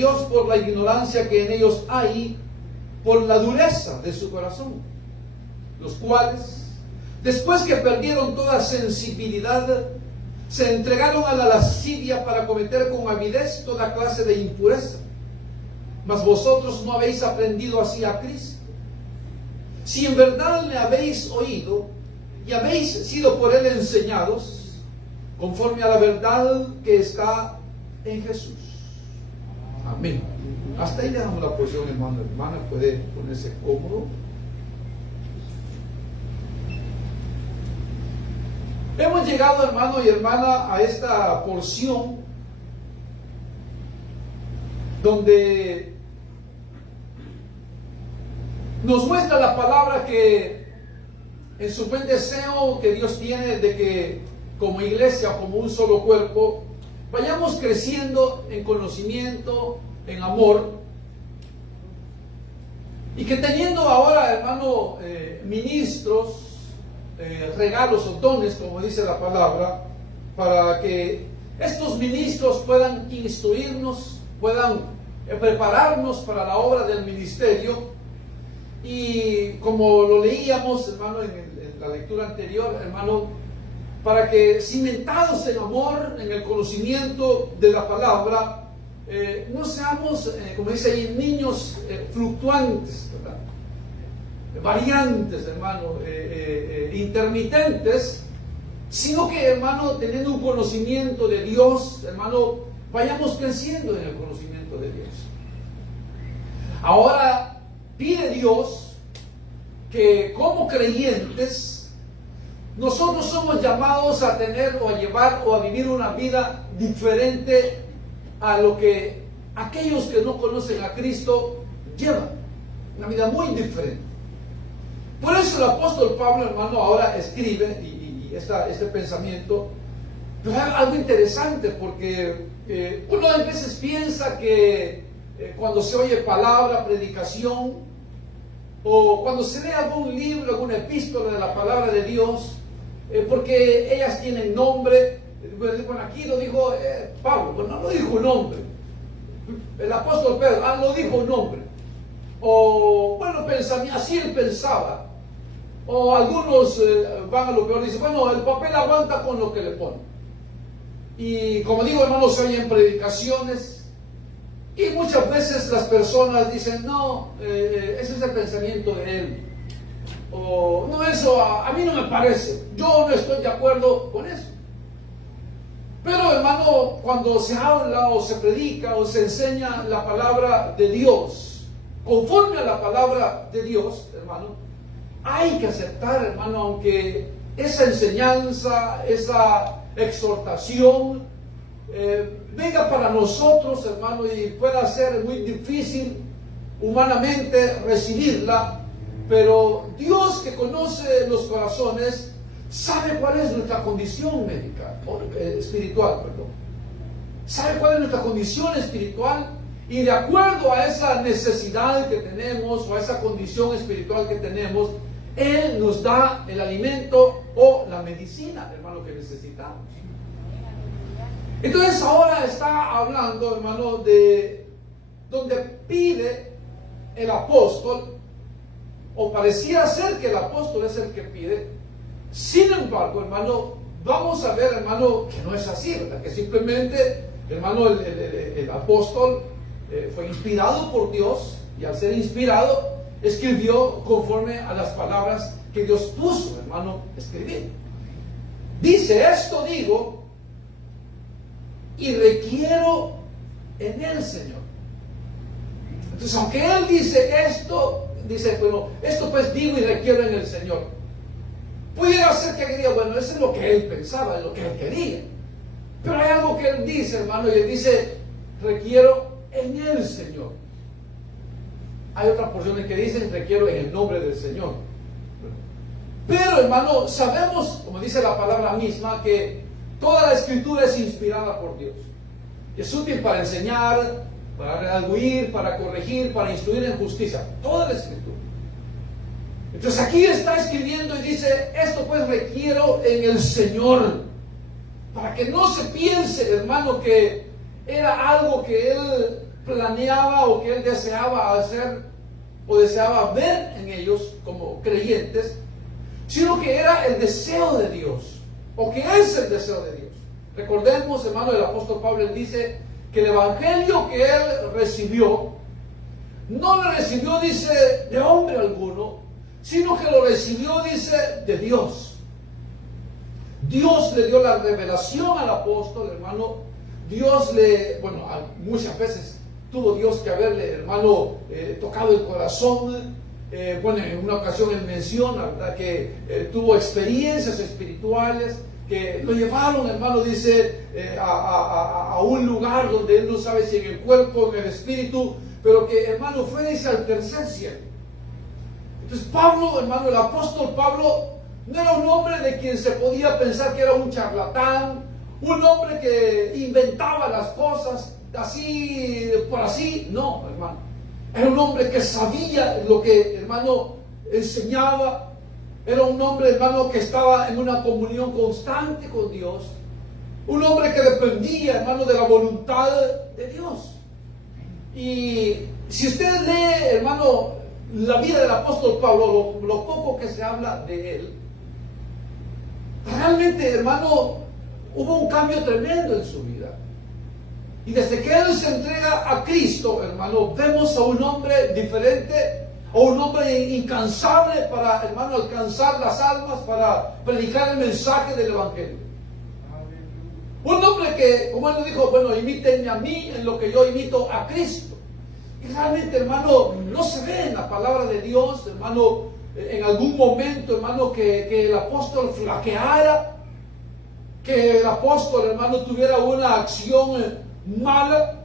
Dios por la ignorancia que en ellos hay, por la dureza de su corazón, los cuales, después que perdieron toda sensibilidad, se entregaron a la lascivia para cometer con avidez toda clase de impureza. Mas vosotros no habéis aprendido así a Cristo. Si en verdad le habéis oído y habéis sido por él enseñados, conforme a la verdad que está en Jesús. Amén. Hasta ahí dejamos la porción, hermano. Hermana, puede ponerse cómodo. Hemos llegado, hermano y hermana, a esta porción donde nos muestra la palabra que en su buen deseo que Dios tiene de que como iglesia, como un solo cuerpo, vayamos creciendo en conocimiento, en amor, y que teniendo ahora, hermano, ministros, regalos o dones, como dice la palabra, para que estos ministros puedan instruirnos, puedan prepararnos para la obra del ministerio. Y como lo leíamos, hermano, en la lectura anterior, hermano, para que cimentados en amor, en el conocimiento de la palabra, no seamos, como dice ahí, niños fluctuantes, ¿verdad? Variantes, hermano, intermitentes, sino que, hermano, teniendo un conocimiento de Dios, hermano, vayamos creciendo en el conocimiento de Dios. Ahora pide Dios que como creyentes nosotros somos llamados a tener o a llevar o a vivir una vida diferente a lo que aquellos que no conocen a Cristo llevan, una vida muy diferente. Por eso el apóstol Pablo, hermano, ahora escribe este pensamiento. Pero es algo interesante porque uno a veces piensa que cuando se oye palabra, predicación, o cuando se lee algún libro, alguna epístola de la palabra de Dios, porque ellas tienen nombre. Bueno, aquí lo dijo Pablo, pues no lo dijo un nombre. El apóstol Pedro, lo dijo un nombre. O bueno, así él pensaba. O algunos van a lo peor y dicen, bueno, el papel aguanta con lo que le ponen. Y como digo, hermanos, se oyen predicaciones y muchas veces las personas dicen, no, ese es el pensamiento de él. O no, eso a mí no me parece, yo no estoy de acuerdo con eso. Pero, hermano, cuando se habla o se predica o se enseña la palabra de Dios, conforme a la palabra de Dios, hermano, hay que aceptar, hermano, aunque esa enseñanza, esa exhortación venga para nosotros, hermano, y pueda ser muy difícil humanamente recibirla, pero Dios, que conoce los corazones, sabe cuál es nuestra condición espiritual, perdón. Sabe cuál es nuestra condición espiritual, y de acuerdo a esa necesidad que tenemos o a esa condición espiritual que tenemos, Él nos da el alimento o la medicina, hermano, que necesitamos. Entonces ahora está hablando, hermano, de donde pide el apóstol, o pareciera ser que el apóstol es el que pide. Sin embargo, hermano, vamos a ver, hermano, que no es así, ¿verdad? Que simplemente, hermano, el apóstol fue inspirado por Dios, y al ser inspirado escribió conforme a las palabras que Dios puso, hermano, escribir. Dice, esto digo y requiero en el Señor. Entonces, aunque Él dice esto, dice, bueno, esto pues digo y requiero en el Señor. Pudiera ser que diga, bueno, eso es lo que Él pensaba, es lo que Él quería. Pero hay algo que Él dice, hermano, y Él dice, requiero en el Señor. Hay otras porciones que dicen, requiero en el nombre del Señor. Pero, hermano, sabemos, como dice la palabra misma, que toda la Escritura es inspirada por Dios. Es útil para enseñar, para redarguir, para corregir, para instruir en justicia. Toda la Escritura. Entonces aquí está escribiendo y dice, esto pues requiero en el Señor. Para que no se piense, hermano, que era algo que Él planeaba o que él deseaba hacer o deseaba ver en ellos como creyentes, sino que era el deseo de Dios, o que es el deseo de Dios. Recordemos, hermano, el apóstol Pablo él dice que el evangelio que él recibió, no lo recibió, dice, de hombre alguno, sino que lo recibió, dice, de Dios. Dios le dio la revelación al apóstol, hermano. Dios muchas veces tuvo Dios que haberle, hermano, tocado el corazón. En una ocasión él menciona, ¿verdad?, que tuvo experiencias espirituales que lo llevaron, hermano, dice, a un lugar donde él no sabe si en el cuerpo o en el espíritu, pero que, hermano, fue, dice, al tercer cielo. Entonces Pablo, hermano, el apóstol Pablo, no era un hombre de quien se podía pensar que era un charlatán, un hombre que inventaba las cosas así por así. No, hermano. Era un hombre que sabía lo que, hermano, enseñaba. Era un hombre, hermano, que estaba en una comunión constante con Dios. Un hombre que dependía, hermano, de la voluntad de Dios. Y si usted lee, hermano, la vida del apóstol Pablo, lo poco que se habla de él, realmente, hermano, hubo un cambio tremendo en su vida. Y desde que él se entrega a Cristo, hermano, vemos a un hombre diferente, a un hombre incansable para, hermano, alcanzar las almas, para predicar el mensaje del evangelio. Un hombre que, como él lo dijo, bueno, imítenme a mí en lo que yo imito a Cristo. Y realmente, hermano, no se ve en la palabra de Dios, hermano, en algún momento, hermano, que el apóstol flaqueara, que el apóstol, hermano, tuviera una acción mala,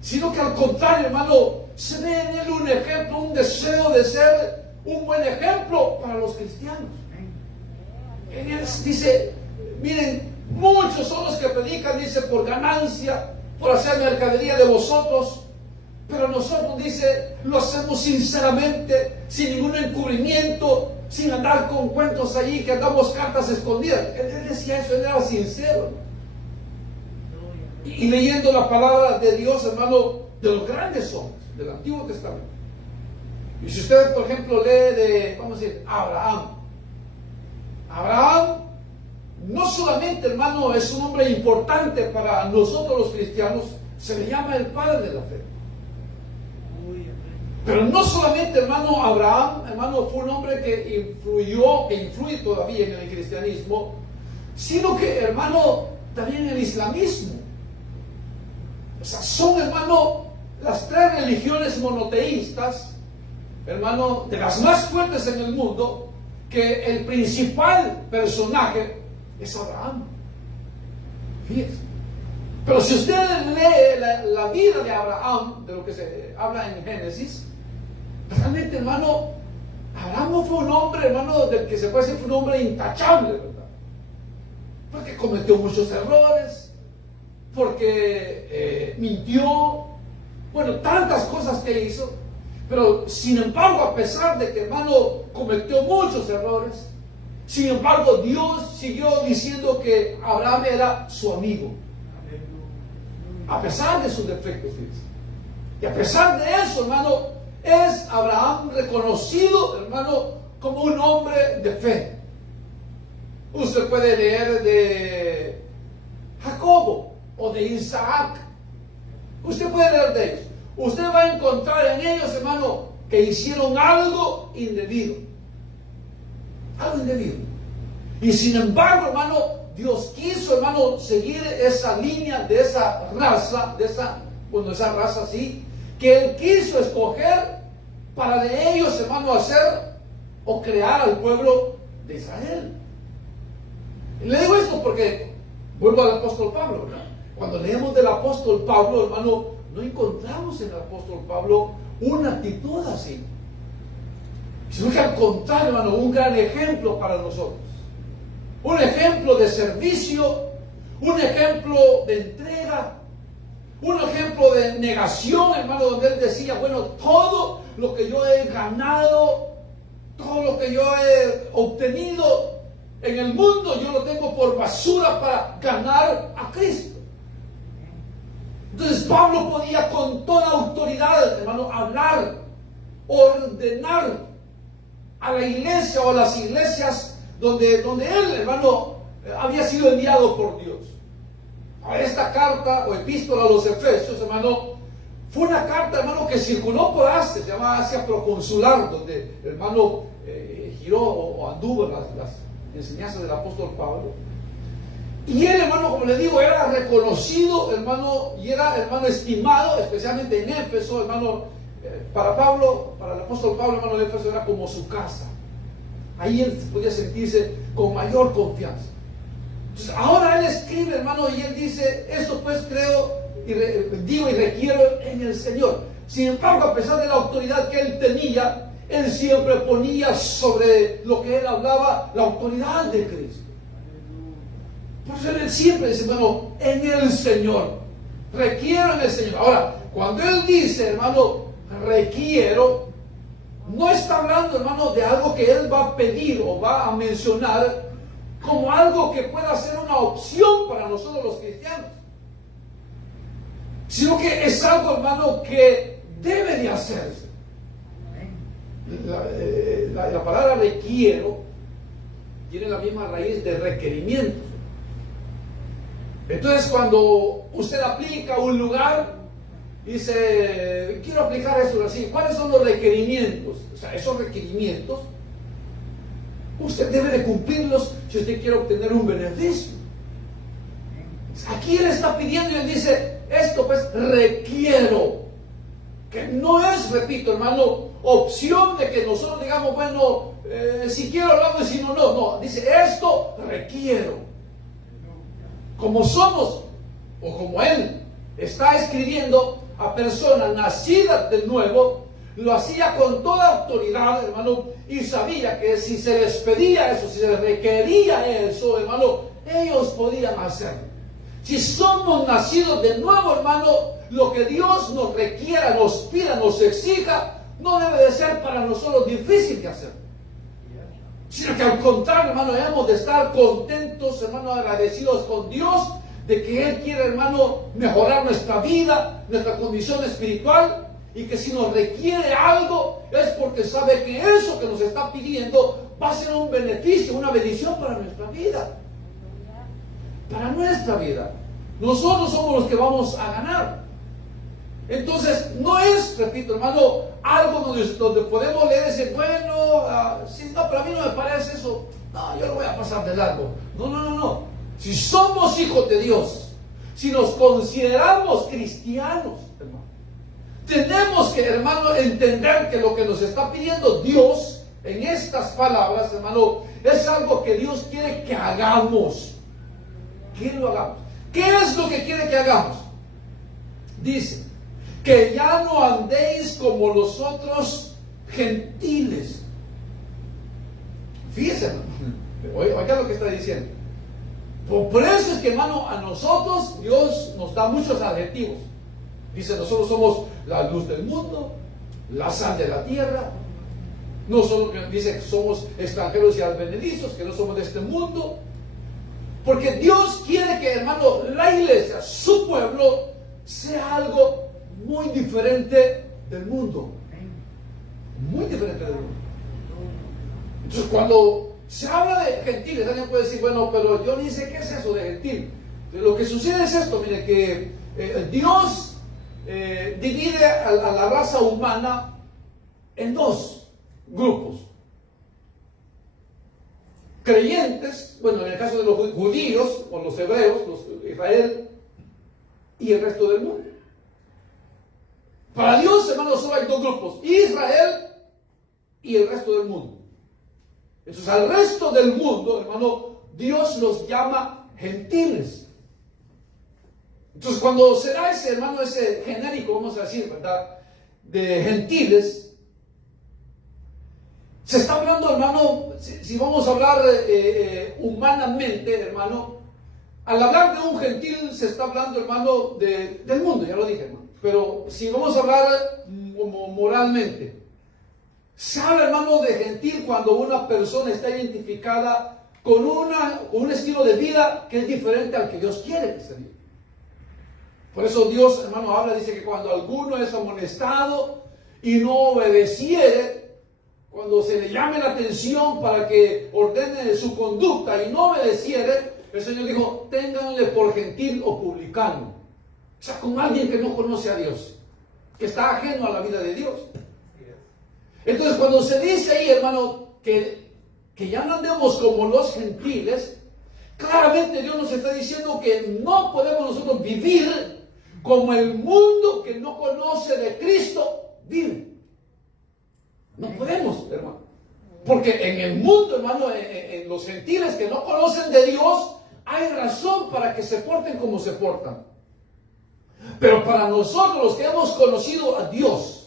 sino que al contrario, hermano, se ve en él un ejemplo, un deseo de ser un buen ejemplo para los cristianos. En él dice, miren, muchos son los que predican, dice, por ganancia, por hacer mercadería de vosotros, pero nosotros, dice, lo hacemos sinceramente, sin ningún encubrimiento, sin andar con cuentos allí, que andamos cartas escondidas. Él decía eso, él era sincero. Y leyendo la palabra de Dios, hermano, de los grandes hombres del Antiguo Testamento. Y si usted, por ejemplo, lee de, vamos a decir, Abraham, no solamente, hermano, es un hombre importante para nosotros los cristianos, se le llama el padre de la fe. Pero no solamente, hermano, Abraham, hermano, fue un hombre que influyó, que influye todavía en el cristianismo, sino que, hermano, también en el islamismo. O sea, son, hermano, las tres religiones monoteístas, hermano, de las más fuertes en el mundo, que el principal personaje es Abraham. Fíjese. Pero si usted lee la vida de Abraham, de lo que se habla en Génesis, realmente, hermano, Abraham no fue un hombre, hermano, del que se puede decir fue un hombre intachable, ¿verdad? Porque cometió muchos errores, porque mintió, bueno, tantas cosas que hizo, pero sin embargo, a pesar de que, hermano, cometió muchos errores, sin embargo, Dios siguió diciendo que Abraham era su amigo, a pesar de sus defectos, fíjense. Y a pesar de eso, hermano, es Abraham reconocido, hermano, como un hombre de fe. Usted puede leer de Jacobo o de Isaac. Usted puede leer de ellos. Usted va a encontrar en ellos, hermano, que hicieron algo indebido. Algo indebido. Y sin embargo, hermano, Dios quiso, hermano, seguir esa línea de esa raza, esa raza así, que Él quiso escoger para de ellos, hermano, hacer o crear al pueblo de Israel. Y le digo esto porque vuelvo al apóstol Pablo, ¿verdad? Cuando leemos del apóstol Pablo, hermano, no encontramos en el apóstol Pablo una actitud así, sino que al contrario, hermano, un gran ejemplo para nosotros. Un ejemplo de servicio, un ejemplo de entrega, un ejemplo de negación, hermano, donde él decía, bueno, todo lo que yo he ganado, todo lo que yo he obtenido en el mundo, yo lo tengo por basura para ganar a Cristo. Entonces Pablo podía con toda autoridad, hermano, hablar, ordenar a la iglesia o a las iglesias donde él, hermano, había sido enviado por Dios. A esta carta o epístola a los Efesios, hermano, fue una carta, hermano, que circuló por Asia, se llama Asia Proconsular, donde el hermano giró o anduvo en las enseñanzas del apóstol Pablo. Y él, hermano, como le digo, era reconocido, hermano, y era, hermano, estimado, especialmente en Éfeso, hermano, para Pablo, para el apóstol Pablo, hermano, Éfeso era como su casa. Ahí él podía sentirse con mayor confianza. Entonces, ahora él escribe, hermano, y él dice, esto pues creo, digo y requiero en el Señor. Sin embargo, a pesar de la autoridad que él tenía, él siempre ponía sobre lo que él hablaba la autoridad de Cristo. Por eso él siempre dice, bueno, en el Señor, requiero en el Señor. Ahora, cuando él dice, hermano, requiero, no está hablando, hermano, de algo que él va a pedir o va a mencionar como algo que pueda ser una opción para nosotros los cristianos, sino que es algo, hermano, que debe de hacerse. La palabra requiero tiene la misma raíz de requerimientos. Entonces, cuando usted aplica a un lugar, dice, quiero aplicar eso así, ¿cuáles son los requerimientos? O sea, esos requerimientos usted debe de cumplirlos si usted quiere obtener un beneficio. Aquí él está pidiendo y él dice, esto pues requiero, que no es, repito, hermano, opción de que nosotros digamos, bueno, si quiero hablar, si no, no, dice, esto requiero. Como somos, o como él está escribiendo a personas nacidas de nuevo, lo hacía con toda autoridad, hermano, y sabía que si se les pedía eso, si se les requería eso, hermano, ellos podían hacerlo. Si somos nacidos de nuevo, hermano, lo que Dios nos requiera, nos pida, nos exija, no debe de ser para nosotros difícil de hacer. Sino que al contrario, hermano, debemos de estar contentos, hermano, agradecidos con Dios, de que Él quiere, hermano, mejorar nuestra vida, nuestra condición espiritual, y que si nos requiere algo, es porque sabe que eso que nos está pidiendo va a ser un beneficio, una bendición para nuestra vida. Para nuestra vida. Nosotros somos los que vamos a ganar. Entonces, no es, repito, hermano, algo donde podemos leer y decir, bueno, sí, no, pero a mí no me parece eso. No, yo lo voy a pasar de largo. No. Si somos hijos de Dios, si nos consideramos cristianos, hermano, tenemos que, hermano, entender que lo que nos está pidiendo Dios en estas palabras, hermano, es algo que Dios quiere que hagamos. Que lo hagamos. ¿Qué es lo que quiere que hagamos? Dice, que ya no andéis como los otros gentiles. Fíjense, hermano. Oiga lo que está diciendo. Por eso es que, hermano, a nosotros Dios nos da muchos adjetivos. Dice, nosotros somos la luz del mundo, la sal de la tierra. No solo dice que somos extranjeros y advenedizos, que no somos de este mundo. Porque Dios quiere que, hermano, la iglesia, su pueblo, sea algo muy diferente del mundo. Muy diferente del mundo. Entonces, cuando se habla de gentiles, alguien puede decir, bueno, pero yo ni sé qué es eso de gentil. Lo que sucede es esto, mire, que Dios divide a la raza humana en dos grupos. Creyentes, bueno, en el caso de los judíos, o los hebreos, los de Israel, y el resto del mundo. Para Dios, hermanos, solo hay dos grupos, Israel y el resto del mundo. Entonces, al resto del mundo, hermano, Dios los llama gentiles. Entonces, cuando se da ese, hermano, ese genérico, vamos a decir, ¿verdad?, de gentiles, se está hablando, hermano, si vamos a hablar humanamente, hermano, al hablar de un gentil se está hablando, hermano, del mundo, ya lo dije, hermano. Pero si vamos a hablar como moralmente, se habla, hermano, de gentil cuando una persona está identificada con un estilo de vida que es diferente al que Dios quiere que se viva. Por eso Dios, hermano, habla, dice que cuando alguno es amonestado y no obedeciere, cuando se le llame la atención para que ordene su conducta y no obedeciere, el Señor dijo, ténganle por gentil o publicano. O sea, con alguien que no conoce a Dios, que está ajeno a la vida de Dios. Entonces, cuando se dice ahí, hermano, que ya no andemos como los gentiles, claramente Dios nos está diciendo que no podemos nosotros vivir como el mundo que no conoce de Cristo vive. No podemos, hermano. Porque en el mundo, hermano, en los gentiles que no conocen de Dios, hay razón para que se porten como se portan. Pero para nosotros, los que hemos conocido a Dios,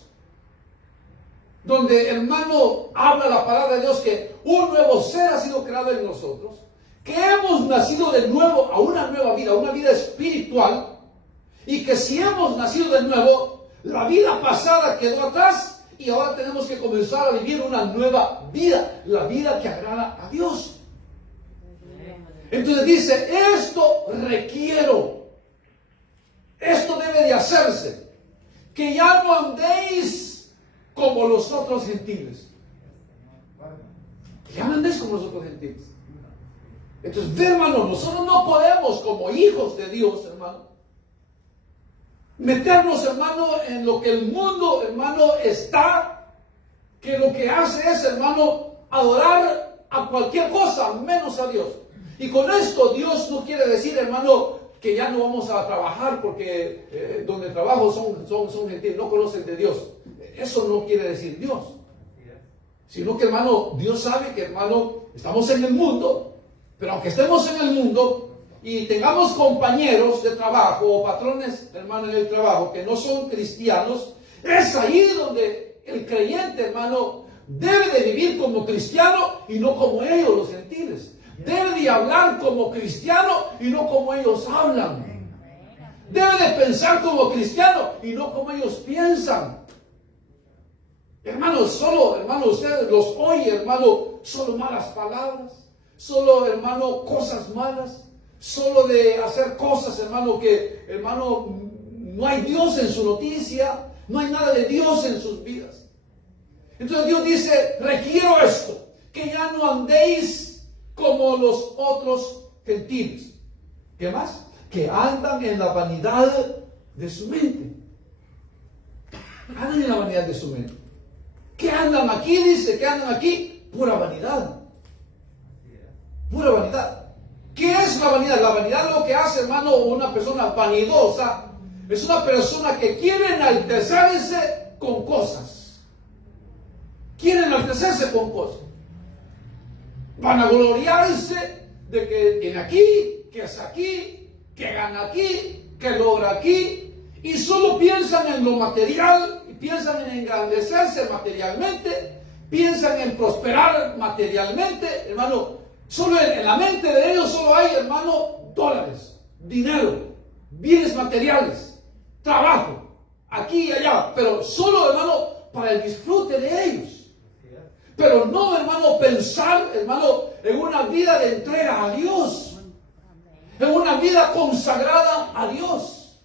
donde, hermano, habla la palabra de Dios que un nuevo ser ha sido creado en nosotros, que hemos nacido de nuevo a una nueva vida, una vida espiritual, y que si hemos nacido de nuevo, la vida pasada quedó atrás y ahora tenemos que comenzar a vivir una nueva vida, la vida que agrada a Dios. Entonces dice, esto requiero, esto debe de hacerse, que ya no andéis como los otros gentiles. Que ya no andéis como los otros gentiles. Entonces, ve, hermano, nosotros no podemos, como hijos de Dios, hermano, meternos, hermano, en lo que el mundo, hermano, está, que lo que hace es, hermano, adorar a cualquier cosa, menos a Dios. Y con esto Dios no quiere decir, hermano, que ya no vamos a trabajar porque donde trabajo son gentiles, no conocen de Dios. Eso no quiere decir Dios. Sino que, hermano, Dios sabe que, hermano, estamos en el mundo, pero aunque estemos en el mundo y tengamos compañeros de trabajo o patrones, hermano, en el trabajo que no son cristianos, es ahí donde el creyente, hermano, debe de vivir como cristiano y no como ellos, los gentiles. Debe de hablar como cristiano y no como ellos hablan. Debe de pensar como cristiano y no como ellos piensan. Hermano, solo, hermano, ustedes los oye, hermano, solo malas palabras, solo, hermano, cosas malas, solo de hacer cosas, hermano, que, hermano, no hay Dios en su noticia, no hay nada de Dios en sus vidas. Entonces Dios dice, requiero esto, que ya no andéis como los otros gentiles. ¿Qué más? Que andan en la vanidad de su mente. Andan en la vanidad de su mente. ¿Qué andan aquí? Dice que andan aquí. Pura vanidad. Pura vanidad. ¿Qué es la vanidad? La vanidad es lo que hace, hermano, una persona vanidosa. Es una persona que quiere enaltecerse con cosas. Quiere enaltecerse con cosas. Vanagloriarse de que tiene aquí, que es aquí, que gana aquí, que logra aquí. Y solo piensan en lo material, y piensan en engrandecerse materialmente, piensan en prosperar materialmente, hermano. Solo en la mente de ellos solo hay, hermano, dólares, dinero, bienes materiales, trabajo, aquí y allá, pero solo, hermano, para el disfrute de ellos. Pero no, hermano, pensar, hermano, en una vida de entrega a Dios, en una vida consagrada a Dios.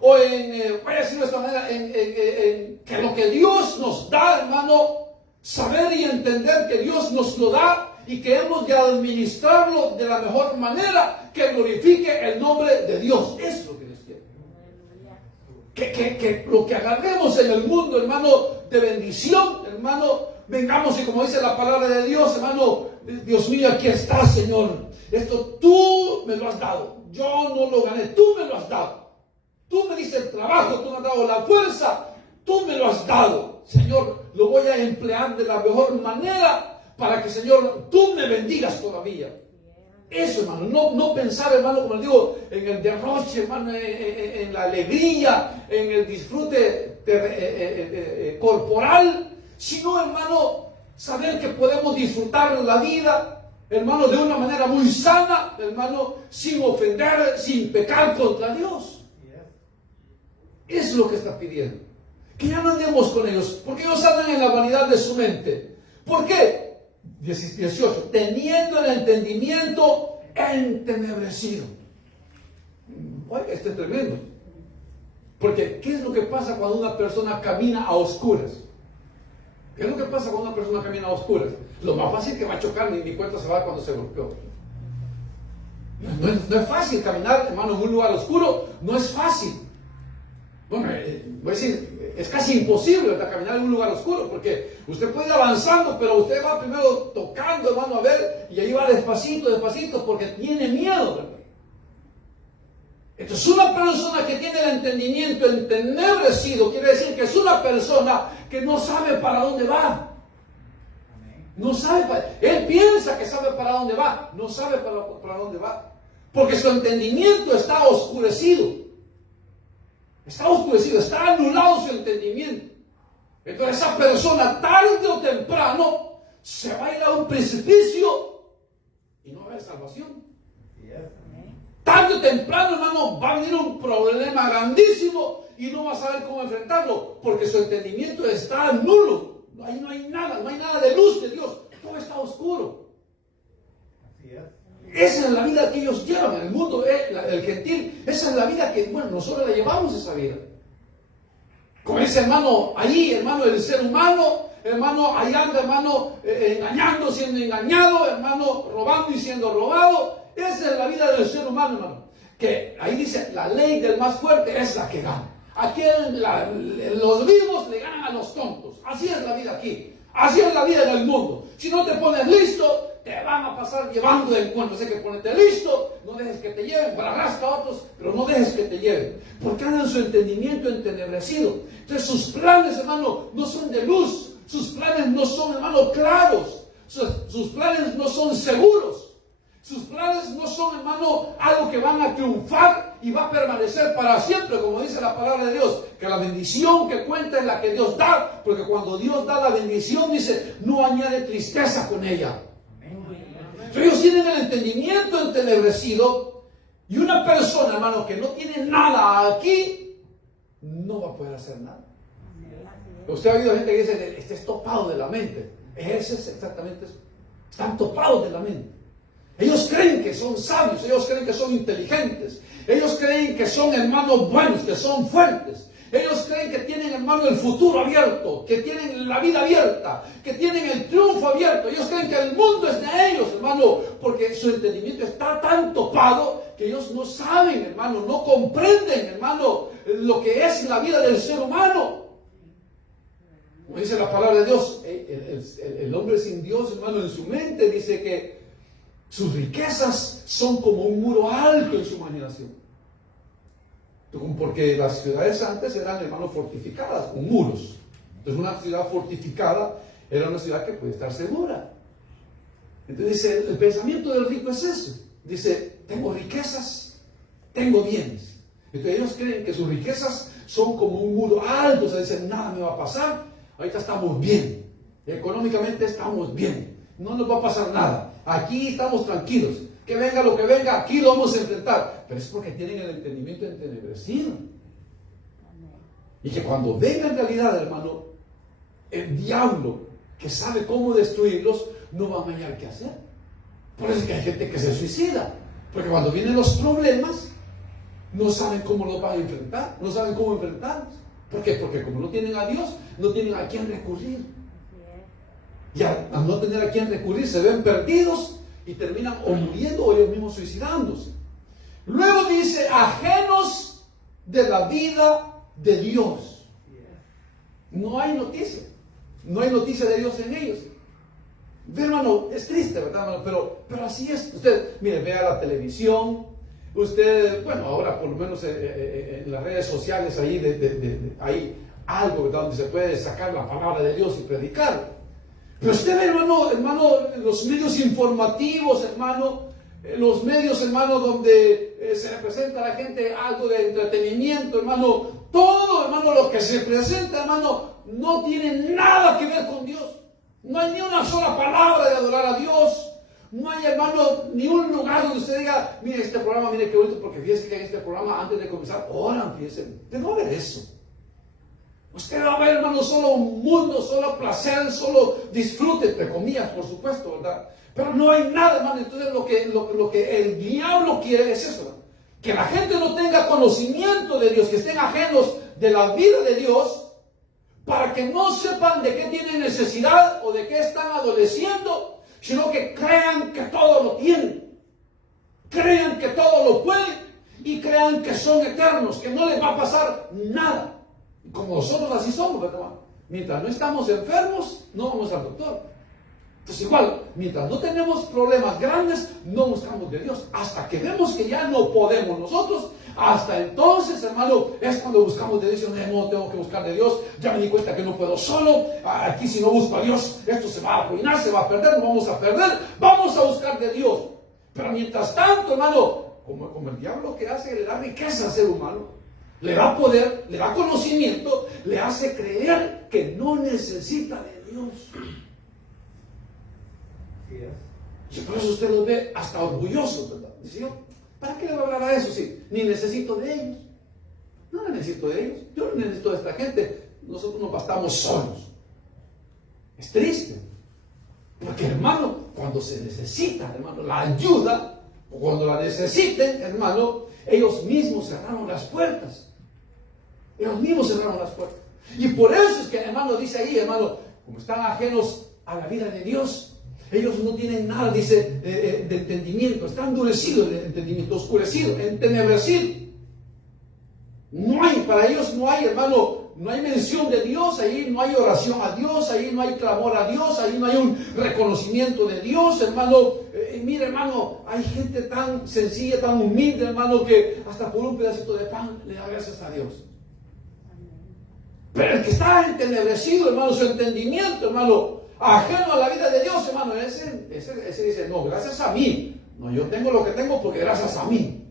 O voy a decirlo de esta manera, en que lo que Dios nos da, hermano, saber y entender que Dios nos lo da y que hemos de administrarlo de la mejor manera que glorifique el nombre de Dios. Eso es lo que Dios quiere. Que lo que agarremos en el mundo, hermano, de bendición, hermano, vengamos y como dice la palabra de Dios, hermano, Dios mío, aquí está, Señor. Esto tú me lo has dado. Yo no lo gané, tú me lo has dado. Tú me diste el trabajo, tú me has dado la fuerza, tú me lo has dado. Señor, lo voy a emplear de la mejor manera para que, Señor, tú me bendigas todavía. Eso, hermano, no pensar, hermano, como digo, en el derroche, hermano, en la alegría, en el disfrute corporal, sino, hermano, saber que podemos disfrutar la vida, hermano, de una manera muy sana, hermano, sin ofender, sin pecar contra Dios. Eso es lo que está pidiendo. Que ya no andemos con ellos, porque ellos andan en la vanidad de su mente. ¿Por qué? 18. Teniendo el entendimiento entenebrecido. Oye, esto es tremendo. Porque, ¿qué es lo que pasa cuando una persona camina a oscuras? ¿Qué es lo que pasa cuando una persona camina a oscuras? Lo más fácil que va a chocar, ni cuenta se va cuando se golpeó. No es fácil caminar, hermano, en un lugar oscuro. No es fácil. Bueno, voy a decir, es casi imposible caminar en un lugar oscuro, porque usted puede ir avanzando, pero usted va primero tocando, hermano, a ver, y ahí va despacito, despacito, porque tiene miedo, ¿verdad? Entonces, una persona que tiene el entendimiento entenebrecido, quiere decir que es una persona que no sabe para dónde va. No sabe él piensa que sabe para dónde va, no sabe para dónde va, porque su entendimiento está oscurecido. Está oscurecido, está anulado su entendimiento. Entonces esa persona tarde o temprano se va a ir a un precipicio y no va a haber salvación. Tarde o temprano, hermano, va a venir un problema grandísimo y no va a saber cómo enfrentarlo, porque su entendimiento está nulo. Ahí no hay nada de luz de Dios, todo está oscuro. Esa es la vida que ellos llevan en el mundo, el gentil. Esa es la vida que, bueno, nosotros la llevamos esa vida. Como ese hermano allí, hermano, el ser humano, hermano, ahí anda, hermano, engañando, siendo engañado, hermano, robando y siendo robado. Esa es la vida del ser humano, hermano. Que ahí dice, la ley del más fuerte es la que gana. Aquí los vivos le ganan a los tontos. Así es la vida aquí. Así es la vida en el mundo. Si no te pones listo, te van a pasar llevando de encuentro. Así que ponete listo, no dejes que te lleven, arrastra a otros, pero no dejes que te lleven. Porque andan su entendimiento entenebrecido. Entonces sus planes, hermano, no son de luz. Sus planes no son, hermano, claros. Sus planes no son seguros. Sus planes no son, hermano, algo que van a triunfar y va a permanecer para siempre, como dice la palabra de Dios, que la bendición que cuenta es la que Dios da, porque cuando Dios da la bendición, dice, no añade tristeza con ella. Pero ellos tienen el entendimiento entenebrecido, y una persona, hermano, que no tiene nada aquí, no va a poder hacer nada. Usted ha oído gente que dice, este es topado de la mente. Ese es exactamente eso. Están topados de la mente. Ellos creen que son sabios, ellos creen que son inteligentes, ellos creen que son hermanos buenos, que son fuertes. Ellos creen que tienen, hermano, el futuro abierto, que tienen la vida abierta, que tienen el triunfo abierto. Ellos creen que el mundo es de ellos, hermano, porque su entendimiento está tan topado que ellos no saben, hermano, no comprenden, hermano, lo que es la vida del ser humano. Como dice la palabra de Dios, el hombre sin Dios, hermano, en su mente dice que sus riquezas son como un muro alto en su imaginación. Porque las ciudades antes eran, hermanos, fortificadas con muros. Entonces una ciudad fortificada era una ciudad que puede estar segura. Entonces dice, el pensamiento del rico es eso. Dice, tengo riquezas, tengo bienes. Entonces ellos creen que sus riquezas son como un muro alto. O sea, dicen, nada me va a pasar. Ahorita estamos bien. Económicamente estamos bien. No nos va a pasar nada. Aquí estamos tranquilos. Que venga lo que venga, aquí lo vamos a enfrentar. Pero es porque tienen el entendimiento entenebrecido. Y que cuando venga en realidad, hermano, el diablo, que sabe cómo destruirlos, no va a hallar qué hacer. Por eso es que hay gente que se suicida. Porque cuando vienen los problemas, no saben cómo los van a enfrentar. No saben cómo enfrentarlos. ¿Por qué? Porque como no tienen a Dios, no tienen a quién recurrir. Y al no tener a quién recurrir, se ven perdidos y terminan o muriendo o ellos mismos suicidándose. Luego dice, ajenos de la vida de Dios. No hay noticia. No hay noticia de Dios en ellos. Hermano, es triste, ¿verdad, hermano? Pero así es. Usted, mire, vea la televisión. Usted, bueno, ahora por lo menos en las redes sociales ahí hay algo, ¿verdad?, donde se puede sacar la palabra de Dios y predicar. Pero usted ve, hermano, los medios informativos, hermano, los medios, hermano, donde se le presenta a la gente algo de entretenimiento, hermano, todo, hermano, lo que se presenta, hermano, no tiene nada que ver con Dios. No hay ni una sola palabra de adorar a Dios. No hay, hermano, ni un lugar donde usted diga, mire este programa, mire qué bonito, porque fíjese que en este programa, antes de comenzar, oran, fíjese. Usted no va a ver eso. Usted va a ver, hermano, solo un mundo, solo placer, solo disfrute, entre comillas, por supuesto, ¿verdad? Pero no hay nada, hermano. Entonces lo que el diablo quiere es eso, ¿verdad? que la gente no tenga conocimiento de Dios, que estén ajenos de la vida de Dios, para que no sepan de qué tienen necesidad o de qué están adoleciendo, sino que crean que todo lo tienen, crean que todo lo pueden y crean que son eternos, que no les va a pasar nada. Como nosotros así somos, ¿verdad? Mientras no estamos enfermos, no vamos al doctor. Entonces igual, mientras no tenemos problemas grandes, no buscamos de Dios. Hasta que vemos que ya no podemos nosotros, hasta entonces, hermano, es cuando buscamos de Dios. No, tengo que buscar de Dios. Ya me di cuenta que no puedo solo. Aquí si no busco a Dios, esto se va a arruinar, se va a perder, no vamos a perder. Vamos a buscar de Dios. Pero mientras tanto, hermano, como el diablo que hace, le da riqueza al ser humano, le da poder, le da conocimiento, le hace creer que no necesita de Dios. Y por eso usted los ve hasta orgullosos, ¿verdad? Dice yo, ¿para qué le va a hablar a eso? Si ni necesito de ellos. No necesito de ellos. Yo no necesito de esta gente. Nosotros nos bastamos solos. Es triste. Porque, hermano, cuando se necesita, hermano, la ayuda, o cuando la necesiten, hermano, ellos mismos cerraron las puertas. Ellos mismos cerraron las puertas. Y por eso es que, hermano, dice ahí, hermano, como están ajenos a la vida de Dios, ellos no tienen nada, dice, de entendimiento. Está endurecido el entendimiento, oscurecido, entenebrecido. No hay, para ellos no hay, hermano, no hay mención de Dios, ahí no hay oración a Dios, ahí no hay clamor a Dios, ahí no hay un reconocimiento de Dios, hermano. Mira, hermano, hay gente tan sencilla, tan humilde, hermano, que hasta por un pedacito de pan le da gracias a Dios. Pero el que está entenebrecido, hermano, su entendimiento, hermano, ajeno a la vida de Dios, hermano, ese dice, no, gracias a mí. No, yo tengo lo que tengo porque gracias a mí.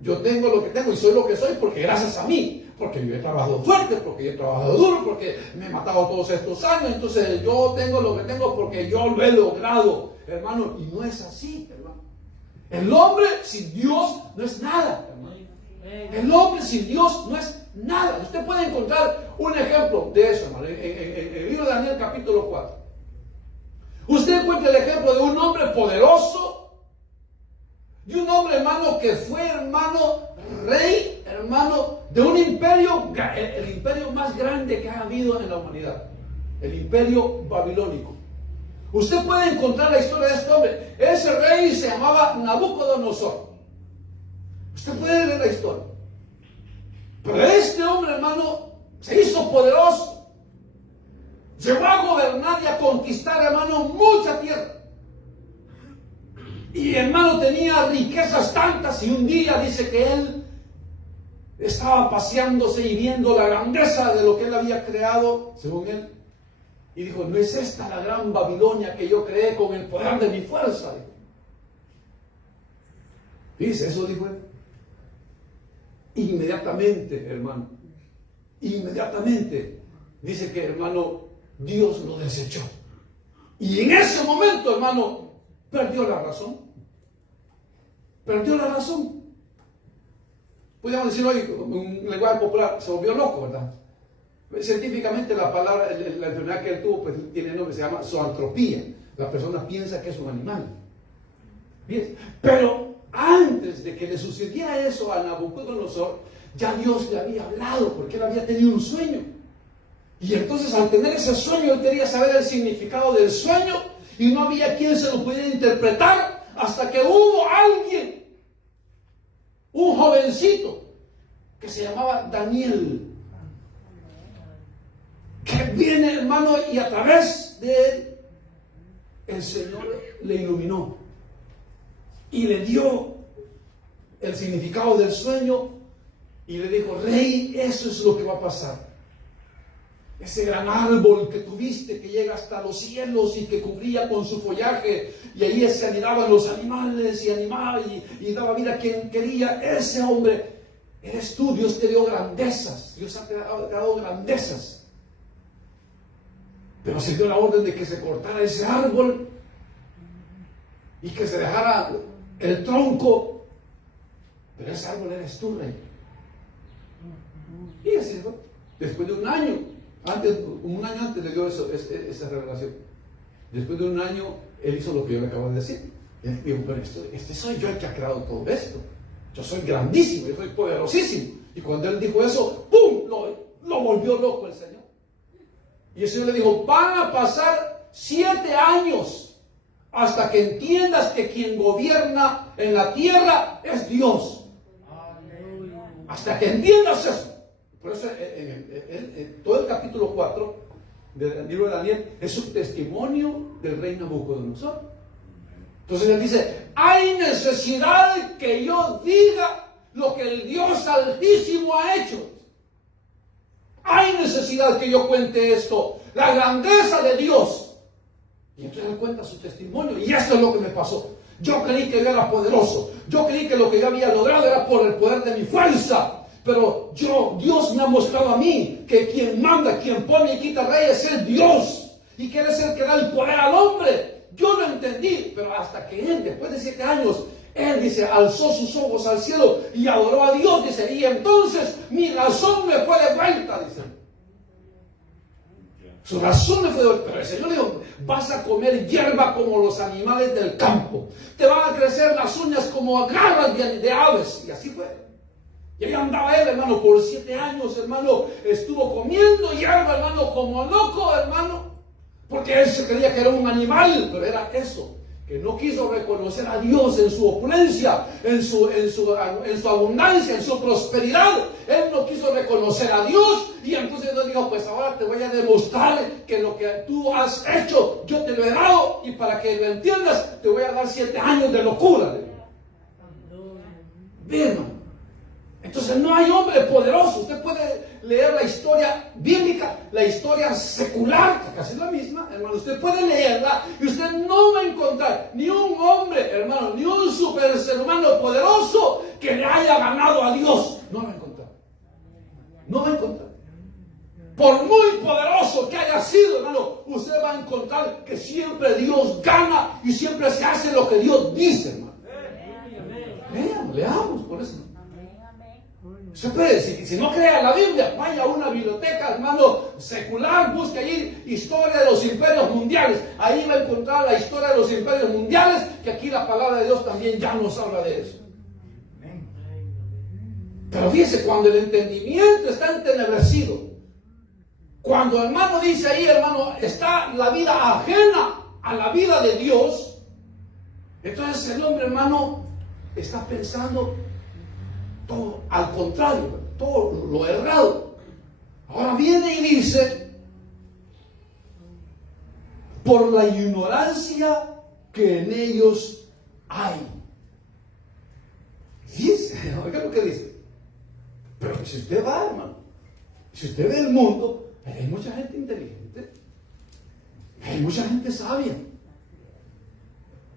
Yo tengo lo que tengo y soy lo que soy porque gracias a mí. Porque yo he trabajado fuerte, porque yo he trabajado duro, porque me he matado todos estos años. Entonces yo tengo lo que tengo porque yo lo he logrado, hermano. Y no es así, hermano. El hombre sin Dios no es nada, hermano. El hombre sin Dios no es nada. Usted puede encontrar un ejemplo de eso, hermano, en el libro de Daniel capítulo 4. Usted encuentra el ejemplo de un hombre poderoso, de un hombre, hermano, que fue, hermano, rey, hermano, de un imperio, el imperio más grande que ha habido en la humanidad, el imperio babilónico. Usted puede encontrar la historia de este hombre. Ese rey se llamaba Nabucodonosor. Usted puede leer la historia. Pero este hombre, hermano, se hizo poderoso. Llegó a gobernar y a conquistar, hermano, mucha tierra. Y, hermano, tenía riquezas tantas. Y un día dice que él estaba paseándose y viendo la grandeza de lo que él había creado, según él. Y dijo, ¿no es esta la gran Babilonia que yo creé con el poder de mi fuerza? Dice, eso dijo él. Inmediatamente, hermano, inmediatamente, dice que, hermano, Dios lo desechó. Y en ese momento, hermano, perdió la razón. Perdió la razón. Podríamos decir hoy, en un lenguaje popular, se volvió loco, ¿verdad? Científicamente la palabra, la enfermedad que él tuvo, pues tiene nombre, se llama zoantropía. La persona piensa que es un animal. ¿Bien? Pero antes de que le sucediera eso a Nabucodonosor, ya Dios le había hablado, porque él había tenido un sueño. Y entonces, al tener ese sueño, él quería saber el significado del sueño, y no había quien se lo pudiera interpretar, hasta que hubo alguien, un jovencito, que se llamaba Daniel, que viene, hermano, y a través de él, el Señor le iluminó y le dio el significado del sueño y le dijo, rey, eso es lo que va a pasar. Ese gran árbol que tuviste, que llega hasta los cielos y que cubría con su follaje, y ahí se anidaban los animales y daba vida a quien quería, ese hombre eres tú. Dios te dio grandezas, Dios ha dado grandezas. Pero se dio la orden de que se cortara ese árbol y que se dejara el tronco. Pero ese árbol eres tú, rey. Y así fue. Después de un año antes le dio esa revelación. Después de un año, él hizo lo que yo le acabo de decir. Él dijo, pero este soy yo el que ha creado todo esto. yo soy grandísimo, yo soy poderosísimo. Y cuando él dijo eso, ¡pum! Lo volvió loco el Señor. Y el Señor le dijo, van a pasar 7 años hasta que entiendas que quien gobierna en la tierra es Dios. Hasta que entiendas eso. Por eso todo el capítulo 4 del libro de Daniel es un testimonio del rey Nabucodonosor. Entonces él dice, hay necesidad que yo diga lo que el Dios Altísimo ha hecho. Hay necesidad que yo cuente esto, la grandeza de Dios. Y entonces él cuenta su testimonio. Y esto es lo que me pasó. Yo creí que yo era poderoso. Yo creí que lo que yo había logrado era por el poder de mi fuerza. Pero Dios me ha mostrado a mí que quien manda, quien pone y quita reyes es Dios. Y que Él es el que da el poder al hombre. Yo lo entendí, pero hasta que él, después de 7 años, él dice, alzó sus ojos al cielo y adoró a Dios, dice, y entonces mi razón me fue de vuelta, dice. Su razón me fue de vuelta. Pero el Señor le dijo, vas a comer hierba como los animales del campo. Te van a crecer las uñas como garras de aves. Y así fue. Y ahí andaba él, hermano, por 7 años, hermano, estuvo comiendo hierba, hermano, como loco, hermano. Porque él se creía que era un animal, pero era eso, que no quiso reconocer a Dios en su opulencia, en su abundancia, en su prosperidad. Él no quiso reconocer a Dios y entonces Dios dijo, pues ahora te voy a demostrar que lo que tú has hecho, yo te lo he dado y para que lo entiendas, te voy a dar 7 años de locura. Bien, hermano. Entonces no hay hombre poderoso. Usted puede leer la historia bíblica, la historia secular, que casi es la misma, hermano. Usted puede leerla y usted no va a encontrar ni un hombre, hermano, ni un super ser humano poderoso que le haya ganado a Dios. No lo va a encontrar. No va a encontrar. Por muy poderoso que haya sido, hermano, usted va a encontrar que siempre Dios gana y siempre se hace lo que Dios dice, hermano. Leamos por eso. Usted puede decir, si no crea la Biblia, vaya a una biblioteca, hermano, secular, busque ahí historia de los imperios mundiales. Ahí va a encontrar la historia de los imperios mundiales, que aquí la palabra de Dios también ya nos habla de eso. Pero fíjese, cuando el entendimiento está entenebrecido, cuando hermano dice ahí, hermano, está la vida ajena a la vida de Dios, entonces el hombre, hermano, está pensando todo al contrario, todo lo errado. Ahora viene y dice, por la ignorancia que en ellos hay. Dice, oiga lo que dice. Pero si usted va, hermano, si usted ve el mundo, hay mucha gente inteligente, hay mucha gente sabia.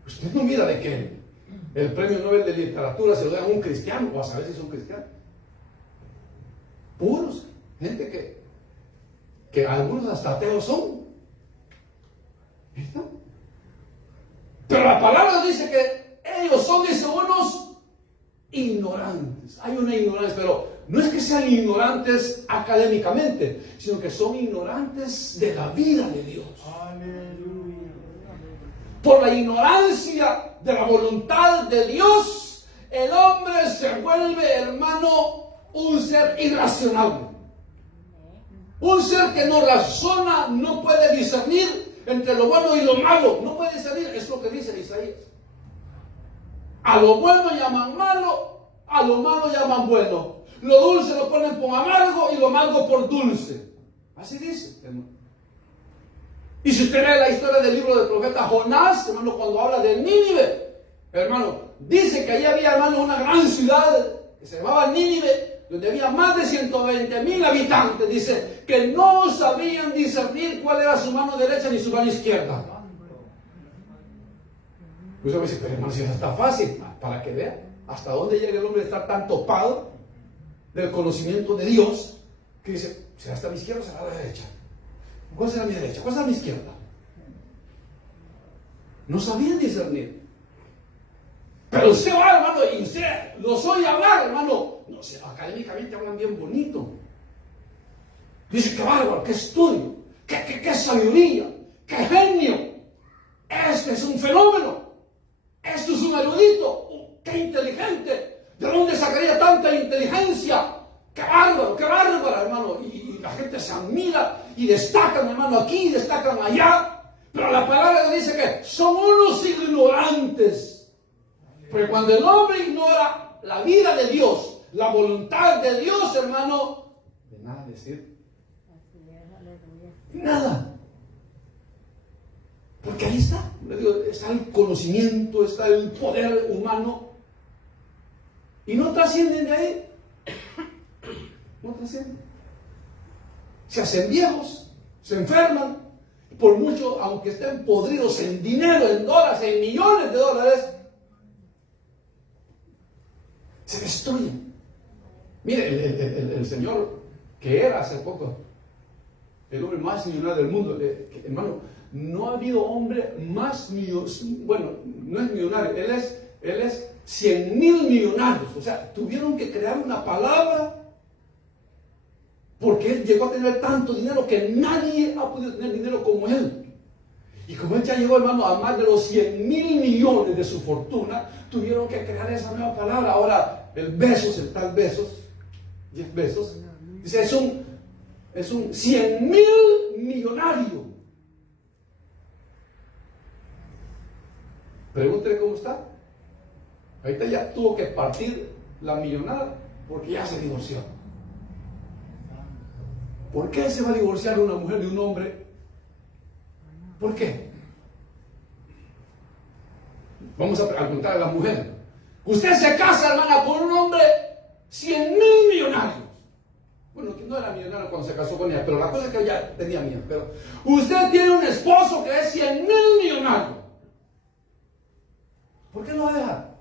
Usted no mira de qué el premio Nobel de Literatura se lo da a un cristiano, o a saber si es un cristiano. Puros, gente que algunos hasta ateos son. ¿Está? Pero la palabra dice que ellos son, dice, unos ignorantes. Hay una ignorancia, pero no es que sean ignorantes académicamente, sino que son ignorantes de la vida de Dios. Aleluya. Por la ignorancia de la voluntad de Dios, el hombre se vuelve, hermano, un ser irracional. Un ser que no razona, no puede discernir entre lo bueno y lo malo. No puede discernir, es lo que dice Isaías. A lo bueno llaman malo, a lo malo llaman bueno. Lo dulce lo ponen por amargo y lo amargo por dulce. Así dice, hermano. Y si usted lee la historia del libro del profeta Jonás, hermano, cuando habla de Nínive, hermano, dice que allí había, hermano, una gran ciudad que se llamaba Nínive, donde había más de 120,000 habitantes. Dice que no sabían discernir cuál era su mano derecha ni su mano izquierda. Pues usted me dice, pero hermano, si eso está fácil, para que vea hasta dónde llega el hombre a estar tan topado del conocimiento de Dios, que dice, ¿será hasta mi izquierda o será la derecha? ¿Cuál será mi derecha? ¿Cuál será mi izquierda? No sabían discernir. Pero usted va, hermano, y usted los oye hablar, hermano. No sé, académicamente hablan bien bonito. Dice, qué bárbaro, qué estudio, qué sabiduría, qué genio. Este es un fenómeno. Esto es un erudito. Qué inteligente. ¿De dónde sacaría tanta inteligencia? ¡Qué bárbaro, qué bárbaro, hermano! Y la gente se admira y destacan, hermano, aquí y destacan allá. Pero la palabra dice que son unos ignorantes. Porque cuando el hombre ignora la vida de Dios, la voluntad de Dios, hermano, de nada decir. Nada. Porque ahí está. Está el conocimiento, está el poder humano. Y no trascienden de ahí. No trascienden. Se hacen viejos, se enferman. Por mucho, aunque estén podridos en dinero, en dólares, en millones de dólares, se destruyen. Mire, el señor que era hace poco el hombre más millonario del mundo, hermano, no ha habido hombre más millonario. Bueno, no es millonario, él es 100,000 millonarios. O sea, tuvieron que crear una palabra porque él llegó a tener tanto dinero que nadie ha podido tener dinero como él. Y como él ya llegó, hermano, a más de los 100,000 millones de su fortuna, tuvieron que crear esa nueva palabra. Ahora, el tal Bezos, Jeff Bezos, dice, es un 100,000 millonario. Pregúntele cómo está. Ahorita ya tuvo que partir la millonada porque ya se divorció. ¿Por qué se va a divorciar una mujer de un hombre? ¿Por qué? Vamos a preguntar a la mujer. Usted se casa, hermana, con un hombre 100,000 millonarios. Bueno, que no era millonario cuando se casó con ella, pero la cosa es que ella tenía miedo. Pero usted tiene un esposo que es 100,000 millonarios. ¿Por qué lo va a dejar?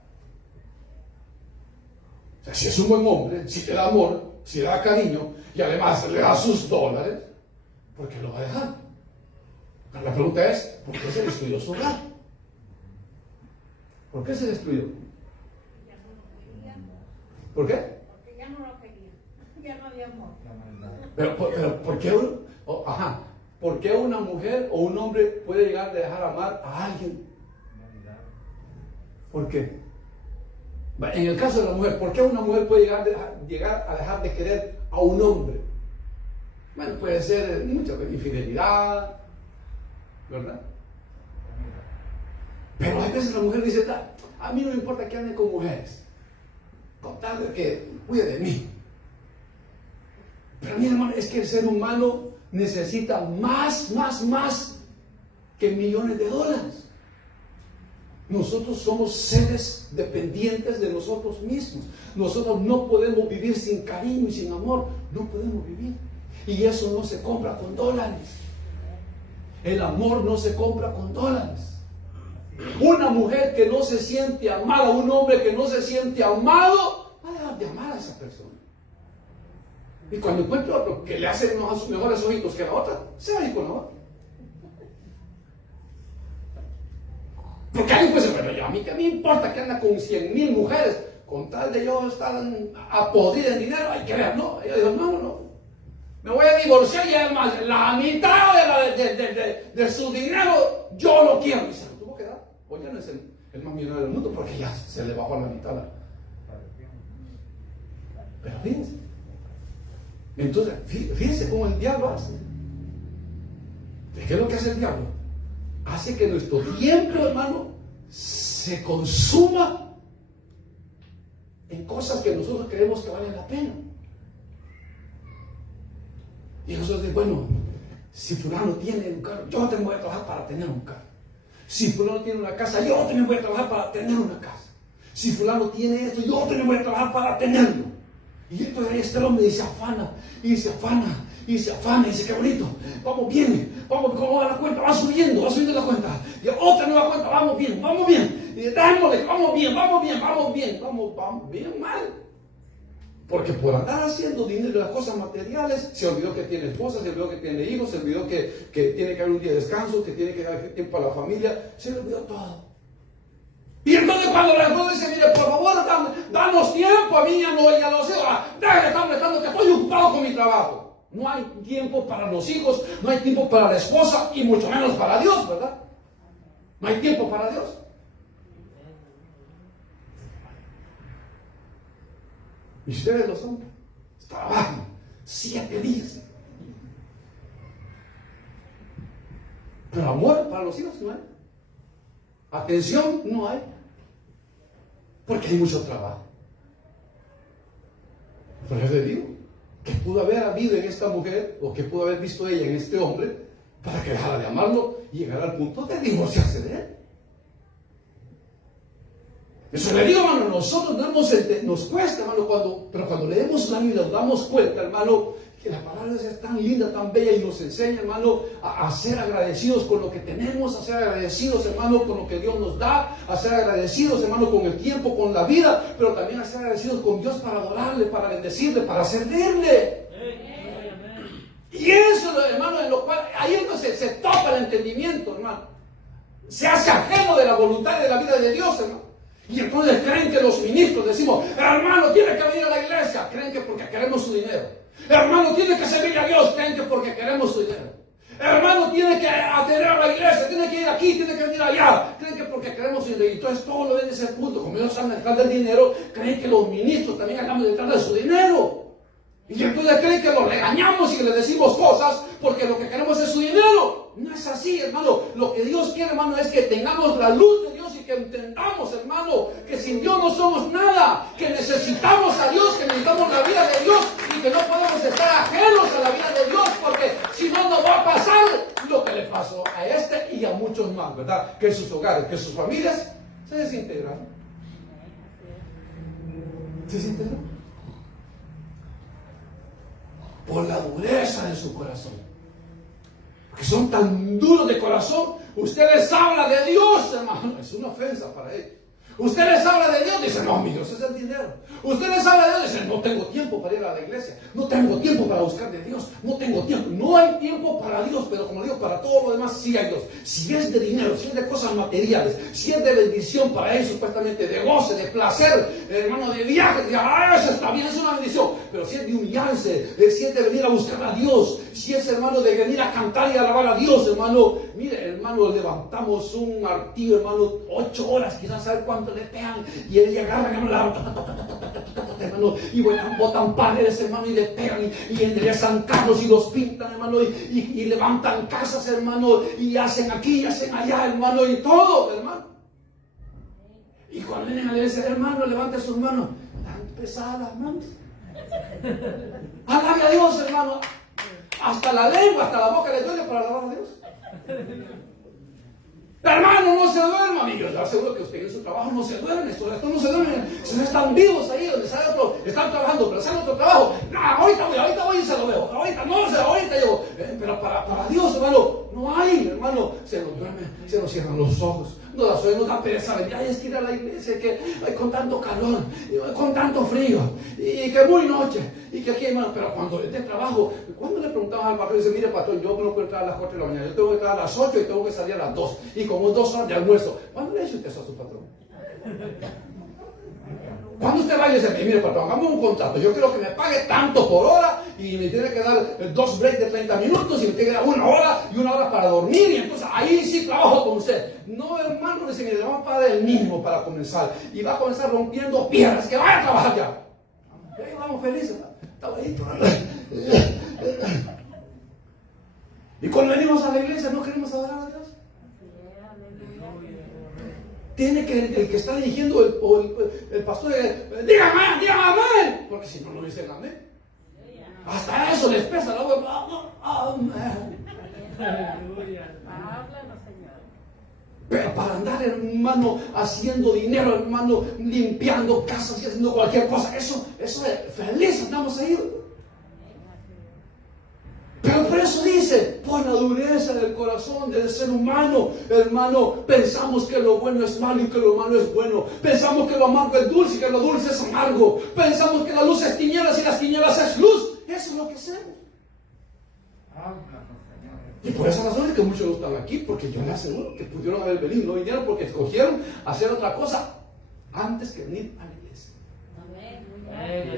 O sea, si es un buen hombre, si te da amor, si le da cariño y además le da sus dólares, ¿por qué lo va a dejar? Pero la pregunta es, ¿por qué se destruyó su hogar? ¿Por qué se destruyó? ¿Por qué? Porque ya no lo quería, ya no había amor. Pero ¿por qué ¿por qué una mujer o un hombre puede llegar a dejar amar a alguien? ¿Por qué? En el caso de la mujer, ¿por qué una mujer puede llegar a dejar de querer a un hombre? Bueno, puede ser mucha infidelidad, ¿verdad? Pero a veces la mujer dice, a mí no me importa que ande con mujeres, con tal de que cuide de mí. Pero mira, hermano, es que el ser humano necesita más que millones de dólares. Nosotros somos seres dependientes de nosotros mismos. Nosotros no podemos vivir sin cariño y sin amor. No podemos vivir. Y eso no se compra con dólares. El amor no se compra con dólares. Una mujer que no se siente amada, un hombre que no se siente amado, va a dejar de amar a esa persona. Y cuando encuentre otro que le hace mejores ojitos que la otra, se va a ir con la otra. Porque alguien puede decir, bueno, a mí qué me importa que anda con 100,000 mujeres, con tal de yo estar a podrir en dinero, hay que ver, ¿no? Ella dijo, no, me voy a divorciar y además la mitad de su dinero yo lo quiero. Y se lo tuvo que dar. Hoy ya no es el más millonario del mundo porque ya se le bajó a la mitad. Pero fíjense. Entonces, fíjense cómo el diablo hace. ¿Qué es lo que hace el diablo? Hace que nuestro tiempo, hermano, se consuma en cosas que nosotros creemos que valen la pena. Y nosotros decimos, bueno, si fulano tiene un carro, yo también voy a trabajar para tener un carro. Si fulano tiene una casa, yo también voy a trabajar para tener una casa. Si fulano tiene esto, yo también voy a trabajar para tenerlo. Y entonces este hombre dice afana, y se afana, y se afana, y dice, qué bonito, vamos bien, cómo va la cuenta, va subiendo la cuenta, y otra nueva cuenta, vamos bien, y démosle, vamos bien mal. Porque por andar haciendo dinero de las cosas materiales, se olvidó que tiene esposa, se olvidó que tiene hijos, se olvidó que tiene que haber un día de descanso, que tiene que dar tiempo a la familia, se le olvidó todo. Y entonces cuando la esposa dice, mire, por favor, danos tiempo, a mí ya no sé, deja de estar molestando, que estoy ocupado con mi trabajo. No hay tiempo para los hijos, no hay tiempo para la esposa y mucho menos para Dios, ¿verdad? No hay tiempo para Dios. Y ustedes los hombres trabajan 7 días. Pero amor para los hijos no hay. Atención no hay. Porque hay mucho trabajo. Pero yo le digo, que pudo haber habido en esta mujer, o que pudo haber visto ella en este hombre, para que dejara de amarlo y llegara al punto de divorciarse de él. Eso le digo, hermano, nosotros nos cuesta, hermano, pero cuando leemos la Biblia nos damos cuenta, hermano, que la palabra es tan linda, tan bella y nos enseña, hermano, a ser agradecidos con lo que tenemos, a ser agradecidos, hermano, con lo que Dios nos da, a ser agradecidos, hermano, con el tiempo, con la vida, pero también a ser agradecidos con Dios para adorarle, para bendecirle, para servirle. Y eso, hermano, en lo cual, ahí entonces se toca el entendimiento, hermano. Se hace ajeno de la voluntad y de la vida de Dios, hermano. Y entonces creen que los ministros decimos, hermano, tiene que venir a la iglesia. Creen que porque queremos su dinero. Hermano, tiene que servir a Dios. Creen que porque queremos su dinero. Hermano, tiene que atender a la iglesia. Tiene que ir aquí, tiene que venir allá. Creen que porque queremos su dinero. Y entonces todo lo ven de ese punto. Como ellos están detrás del dinero, creen que los ministros también andamos detrás de su dinero. Y entonces creen que lo regañamos y que le decimos cosas porque lo que queremos es su dinero. No es así, hermano. Lo que Dios quiere, hermano, es que tengamos la luz de Dios y que entendamos, hermano, que sin Dios no somos nada, que necesitamos a Dios, que necesitamos la vida de Dios y que no podemos estar ajenos a la vida de Dios porque si no nos va a pasar lo que le pasó a este y a muchos más, ¿verdad? Que sus hogares, que sus familias se desintegraron. ¿Se desintegraron? Por la dureza de su corazón. Porque son tan duros de corazón. Ustedes hablan de Dios, hermano. Es una ofensa para ellos. Ustedes hablan de Dios, dicen, no, mi Dios es el dinero. Ustedes hablan de Dios, dicen, no tengo tiempo para ir a la iglesia. No tengo tiempo para buscar de Dios. No tengo tiempo. No hay tiempo para Dios, pero como digo, para todo lo demás sí hay Dios. Si es de dinero, si es de cosas materiales, si es de bendición para ellos, supuestamente, de goce, de placer, hermano, de viaje, eso está bien, es una bendición. Pero si es de humillarse, si es de venir a buscar a Dios, si es, hermano, de venir a cantar y alabar a Dios, hermano, mire, hermano, levantamos un martillo, hermano, 8 horas, quizás saber cuánto le pegan, y él agarra, hermano, y botan paredes, hermano, y le pegan, y enderezan carros, y los pintan, hermano, y levantan casas, hermano, y hacen aquí, y hacen allá, hermano, y todo, hermano. Y cuando vienen a la iglesia, hermano, levante sus manos, tan pesadas las manos. Alabe a Dios, hermano. Hasta la lengua, hasta la boca le duele para alabar a Dios. Hermano, no se duerma, amigos. Yo aseguro que usted en su trabajo no se duerme. Estos no se duermen. Si están vivos ahí donde sale otro, están trabajando, pero sale otro trabajo. No, ahorita voy y se lo veo. Ahorita yo. Pero para Dios, hermano, no hay, hermano. Se nos duerme, se nos cierran los ojos. Nos da pereza venir. Ay, es que ir a la iglesia, que con tanto calor, con tanto frío, y que muy noche, y que aquí, hermano. Pero cuando de trabajo, cuando le preguntaban al patrón, dice, mire, patrón, yo no puedo entrar a las 4 de la mañana, yo tengo que entrar a las 8 y tengo que salir a las 2, y como 2 horas de almuerzo. ¿Cuándo le dice usted eso a su patrón? Cuando usted vaya y dice, mire, patrón, hagamos un contrato, yo quiero que me pague tanto por hora, y me tiene que dar 2 breaks de 30 minutos, y me tiene que dar 1 hora y 1 hora para dormir, y entonces ahí sí trabajo con usted. No, hermano, dice, mire, le vamos a pagar el mínimo para comenzar, y va a comenzar rompiendo piedras, que vaya a trabajar ya. Ahí vamos felices, tabadito. Y cuando venimos a la iglesia, ¿no queremos adorar a Dios? Tiene que el que está dirigiendo el pastor, digan amén, porque si no, no dicen amén. Hasta eso les pesa la voz. Amén. Pero para andar, hermano, haciendo dinero, hermano, limpiando casas y haciendo cualquier cosa, eso es feliz, andamos ahí. Pero por eso dice, por la dureza del corazón del ser humano, hermano, pensamos que lo bueno es malo y que lo malo es bueno. Pensamos que lo amargo es dulce y que lo dulce es amargo. Pensamos que la luz es tinieblas y las tinieblas es luz. Eso es lo que hacemos. Y por esa razón es que muchos no están aquí, porque yo les aseguro que pudieron haber venido, no vinieron porque escogieron hacer otra cosa antes que venir a la iglesia.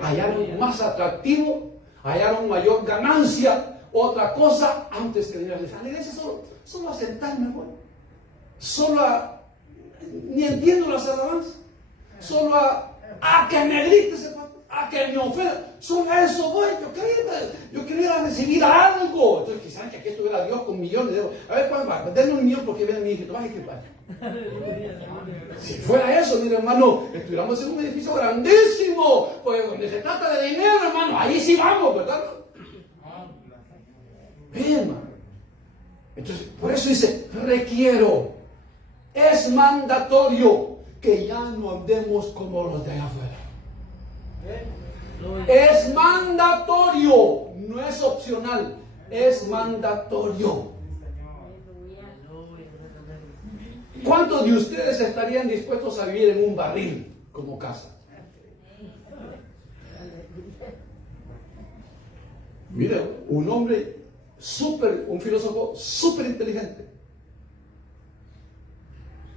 Hallaron más atractivo, hallaron mayor ganancia, otra cosa antes que venir a la iglesia. A la iglesia solo a sentarme, bueno. Solo ni entiendo las alabanzas, solo a que me grite ese pastor, que me ofenda. Son a eso voy. Yo quería recibir algo. Entonces, quizás que aquí estuviera Dios con millones de euros. A ver, ¿cuál va? Denme un millón porque viene mi hijito. Baje que vaya. Si fuera eso, mire, hermano, estuviéramos en un edificio grandísimo. Pues donde se trata de dinero, hermano, ahí sí vamos, ¿verdad? Bien, hermano. Entonces, por eso dice, requiero. Es mandatorio que ya no andemos como los de allá afuera. Es mandatorio, no es opcional, es mandatorio. ¿Cuántos de ustedes estarían dispuestos a vivir en un barril como casa? Mire, un hombre un filósofo súper inteligente,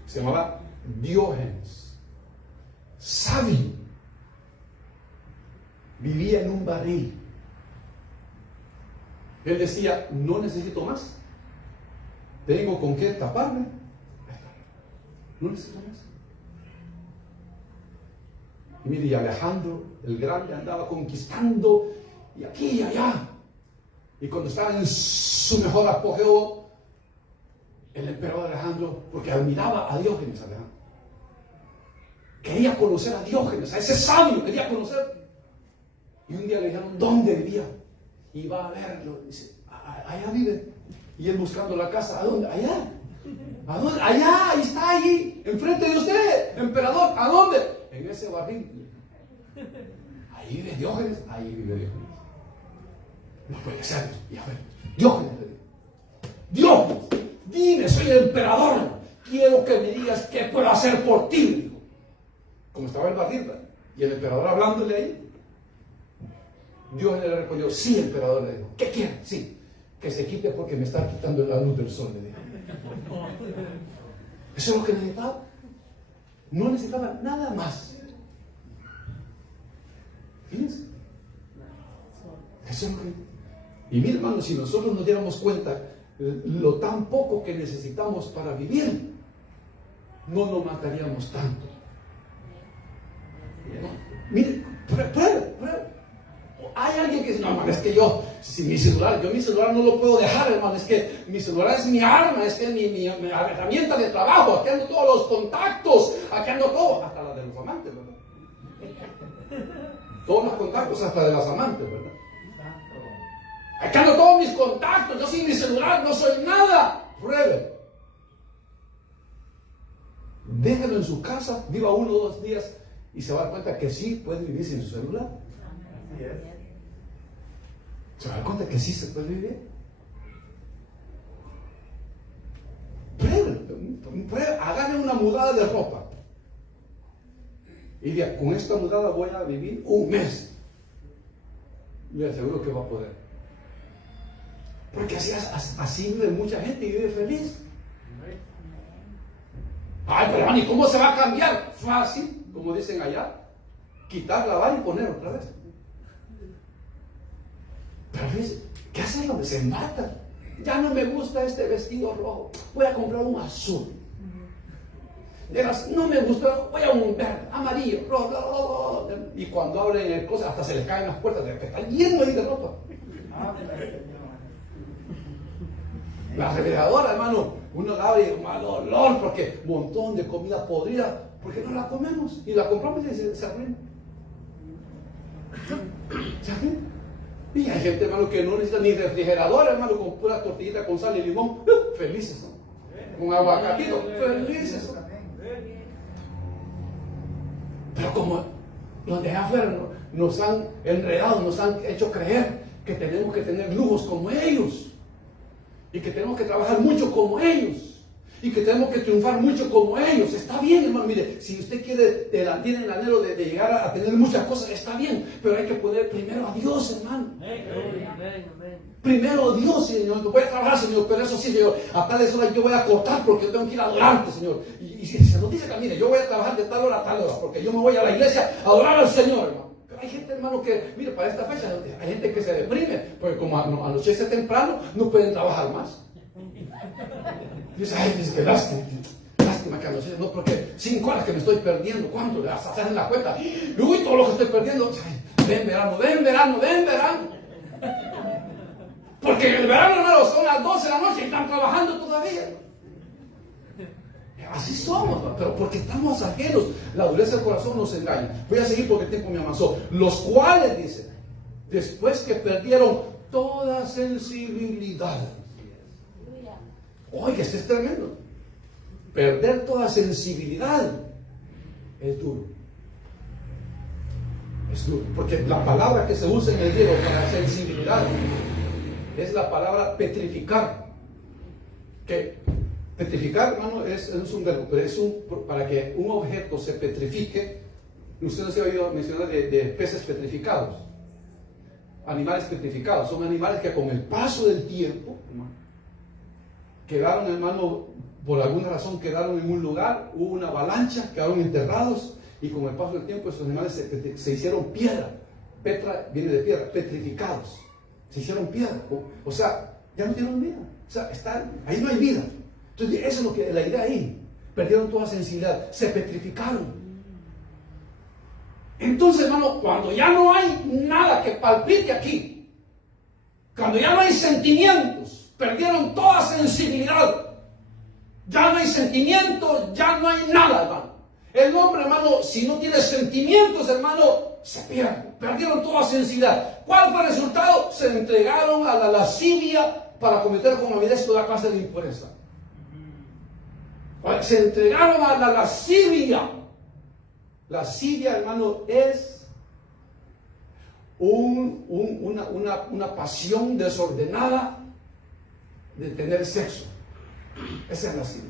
se llamaba Diógenes, sabio, vivía en un barril. Él decía, no necesito más, tengo con qué taparme, no necesito más. Y mire, y Alejandro el Grande andaba conquistando y aquí y allá. Y cuando estaba en su mejor apogeo, el emperador Alejandro, porque admiraba a Diógenes, quería conocer a Diógenes, a ese sabio, quería conocer. Y un día le dijeron, ¿dónde vivía? Y va a verlo, y dice, allá vive. Y él buscando la casa, ¿a dónde? Allá. ¿A dónde? Allá, ahí está, ahí, enfrente de usted, emperador. ¿A dónde? En ese barril. Ahí vive Diógenes, ahí vive Diógenes. No puede ser. Y a ver, Diógenes, Diógenes, dime, soy el emperador. Quiero que me digas qué puedo hacer por ti. Dijo. Como estaba el barril, y el emperador hablándole ahí. Diógenes le respondió, sí, emperador, le dijo, ¿qué quiere? Sí, que se quite porque me está quitando la luz del sol, le dijo. Eso es lo que necesitaba. No necesitaba nada más. Fíjense. Eso es lo que... Y mire, hermano, si nosotros nos diéramos cuenta lo tan poco que necesitamos para vivir, no nos mataríamos tanto. Mire, pruebe. Hay alguien que dice, no, hermano, es que yo mi celular no lo puedo dejar, hermano, es que mi celular es mi arma, es que es mi herramienta de trabajo, aquí ando todos los contactos, aquí ando todo, hasta la de los amantes, ¿verdad? Todos los contactos hasta de las amantes, ¿verdad? Aquí ando todos mis contactos, yo sin mi celular no soy nada. Pruebe. Déjalo en su casa, viva 1 o 2 días y se va a dar cuenta que sí puede vivir sin su celular. ¿Se va a dar cuenta que sí se puede vivir? Pruebe, agarre una mudada de ropa y diga, con esta mudada voy a vivir 1 mes. Le aseguro que va a poder. Porque así vive mucha gente y vive feliz. Ay, pero hermano, ¿y cómo se va a cambiar? Fácil, como dicen allá, quitar, lavar y poner otra vez. Pero fíjense, ¿qué hace donde se mata? Ya no me gusta este vestido rojo, voy a comprar un azul. No me gusta, voy a un verde, amarillo, rojo. Y cuando abren el cosa, hasta se les caen las puertas, que está lleno ahí de ropa. La refrigeradora, hermano, uno la abre y un mal olor porque un montón de comida podrida, porque no la comemos y la compramos y se arruina. ¿Se arruina? Y hay gente, hermano, que no necesita ni refrigeradora, hermano, con pura tortillita con sal y limón, felices, ¿no? Con aguacatito, felices. Pero como los de afuera nos han enredado, nos han hecho creer que tenemos que tener lujos como ellos. Y que tenemos que trabajar mucho como ellos. Y que tenemos que triunfar mucho como ellos. Está bien, hermano. Mire, si usted tiene el anhelo de llegar a tener muchas cosas, está bien. Pero hay que poner primero a Dios, hermano. Primero a Dios, Señor. Voy a trabajar, Señor. Pero eso sí, Señor. A tales horas yo voy a cortar porque yo tengo que ir a adorarte, Señor. Y si se nos dice que, mire, yo voy a trabajar de tal hora a tal hora. Porque yo me voy a la iglesia a adorar al Señor, hermano. Hay gente, hermano, que, mire, para esta fecha, hay gente que se deprime, porque como anochece temprano, no pueden trabajar más. Y dice, ay, es que lástima que anochece, no, porque 5 horas que me estoy perdiendo, ¿cuánto? Hasta hacen la cuenta, uy, todo lo que estoy perdiendo, ay, ven verano, ven verano, ven verano. Porque en el verano, hermano, son las 12 de la noche y están trabajando todavía. Así somos, pero porque estamos ajenos. La dureza del corazón nos engaña. Voy a seguir porque el tiempo me avanzó. Los cuales, dice, después que perdieron toda sensibilidad. Oiga, esto es tremendo. Perder toda sensibilidad es duro. Es duro. Porque la palabra que se usa en el griego para sensibilidad es la palabra petrificar. Que petrificar, hermano, es un verbo, pero es para que un objeto se petrifique. Ustedes han oído mencionar de peces petrificados, animales petrificados. Son animales que con el paso del tiempo, hermano, quedaron, hermano, por alguna razón quedaron en un lugar, hubo una avalancha, quedaron enterrados y con el paso del tiempo esos animales se hicieron piedra. Petra viene de piedra, petrificados. Se hicieron piedra. O sea, ya no tienen vida. O sea, ahí no hay vida. Entonces, eso es lo que la idea ahí. Perdieron toda sensibilidad, se petrificaron. Entonces, hermano, cuando ya no hay nada que palpite aquí, cuando ya no hay sentimientos, perdieron toda sensibilidad, ya no hay sentimientos, ya no hay nada, hermano. El hombre, hermano, si no tiene sentimientos, hermano, se pierde. Perdieron toda sensibilidad. ¿Cuál fue el resultado? Se entregaron a la lascivia para cometer con avidez toda clase de impureza. Se entregaron a la lascivia. Lascivia, hermano, es una pasión desordenada de tener sexo. Esa es lascivia.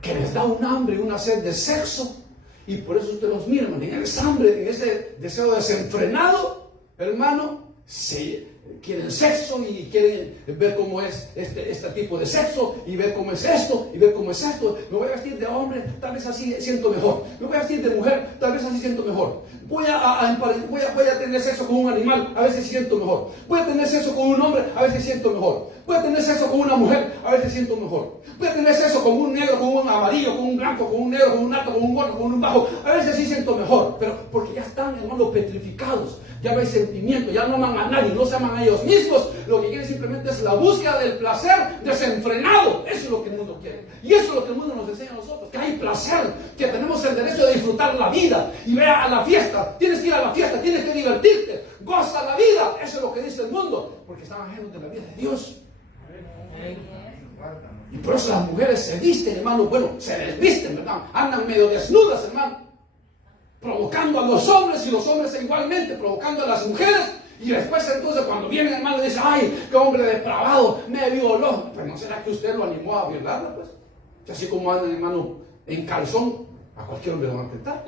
Que les da un hambre y una sed de sexo. Y por eso usted los mira, hermano, en ese hambre, en ese deseo desenfrenado, hermano, quieren sexo y quieren ver cómo es este tipo de sexo y ver cómo es esto y ver cómo es esto. Me voy a vestir de hombre, tal vez así siento mejor. Me voy a vestir de mujer, tal vez así siento mejor. Voy a tener sexo con un animal, a veces siento mejor. Voy a tener sexo con un hombre, a veces siento mejor. Voy a tener sexo con una mujer, a veces siento mejor. Voy a tener sexo con un negro, con un amarillo, con un blanco, con un negro, con un alto, con un gordo, con un bajo. A veces sí siento mejor, pero porque ya están, hermano, petrificados. Ya no hay sentimiento, ya no aman a nadie, no se aman a ellos mismos. Lo que quieren simplemente es la búsqueda del placer desenfrenado. Eso es lo que el mundo quiere. Y eso es lo que el mundo nos enseña a nosotros, que hay placer, que tenemos el derecho de disfrutar la vida. Y ve a la fiesta, tienes que ir a la fiesta, tienes que divertirte, goza la vida. Eso es lo que dice el mundo, porque están ajenos de la vida de Dios. Y por eso las mujeres se visten, hermano, bueno, se desvisten, ¿verdad? Andan medio desnudas, hermano, provocando a los hombres y los hombres igualmente provocando a las mujeres. Y después entonces cuando viene el hermano dice, ay, qué hombre depravado, me violó. Pues no será que usted lo animó a violarla, pues. Así como andan, hermano, en calzón, a cualquier hombre lo van a tentar.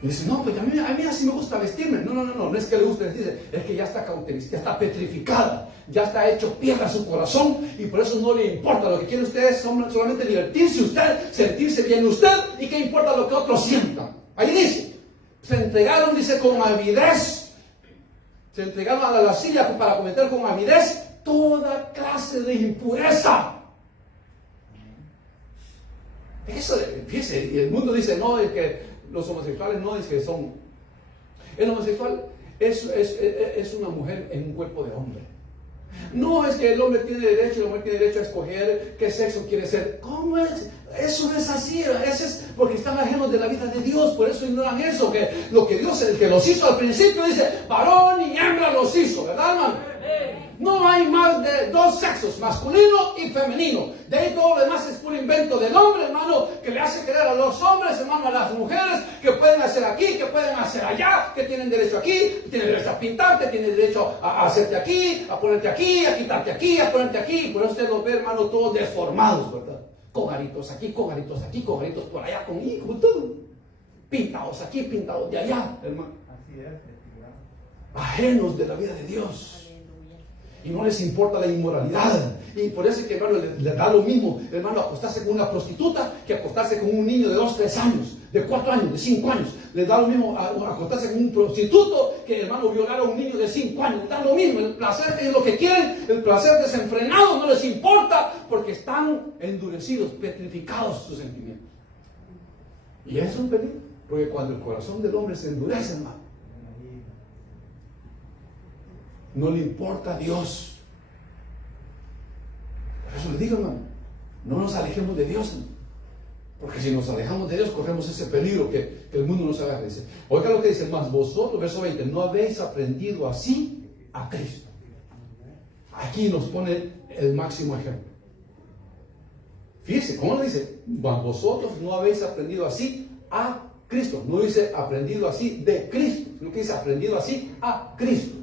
Y dice, no, pues a mí así me gusta vestirme. No es que le guste vestirse, es que ya está cauterizada, ya está petrificada, ya está hecho piedra su corazón y por eso no le importa. Lo que quiere usted es solamente divertirse usted, sentirse bien usted y qué importa lo que otros sientan. Ahí dice, se entregaron, dice, con avidez, se entregaron a la lascivia para cometer con avidez toda clase de impureza. Eso, fíjese, y el mundo dice, no, es que los homosexuales no es que son. El homosexual es una mujer en un cuerpo de hombre. No es que el hombre tiene derecho, la mujer tiene derecho a escoger qué sexo quiere ser. ¿Cómo es? Eso no es así. Eso es porque están ajenos de la vida de Dios. Por eso ignoran eso. Que lo que Dios, el que los hizo al principio, dice, varón y hembra los hizo, ¿verdad, hermano? No hay más de dos sexos, masculino y femenino. De ahí todo lo demás es puro invento del hombre, hermano, que le hace creer a los hombres, hermano, a las mujeres, que pueden hacer aquí, que pueden hacer allá, que tienen derecho aquí, que tienen derecho a pintarte, tienen derecho a hacerte aquí, a ponerte aquí, a quitarte aquí, a ponerte aquí. Por eso usted los ve, hermano, todos deformados, ¿verdad? Cogaritos aquí, cogaritos aquí, cogaritos por allá, con hijos, todo. Pintados aquí, pintados de allá, hermano. Así es. Ajenos de la vida de Dios. Y no les importa la inmoralidad. Y por eso es que, hermano, le da lo mismo, hermano, acostarse con una prostituta que acostarse con un niño de 2, 3 años, de 4 años, de 5 años. Le da lo mismo acostarse con un prostituto que, hermano, violar a un niño de 5 años. Le da lo mismo. El placer es lo que quieren, el placer desenfrenado no les importa porque están endurecidos, petrificados sus sentimientos. Y es un peligro, porque cuando el corazón del hombre se endurece, hermano, no le importa a Dios. Por eso le digo, hermano, no nos alejemos de Dios, hermano. Porque si nos alejamos de Dios, corremos ese peligro que el mundo nos agarre. Dice, oiga lo que dice, más vosotros, verso 20, no habéis aprendido así a Cristo. Aquí nos pone el máximo ejemplo. Fíjese, ¿cómo lo dice? Mas vosotros no habéis aprendido así a Cristo. No dice aprendido así de Cristo, sino que dice aprendido así a Cristo.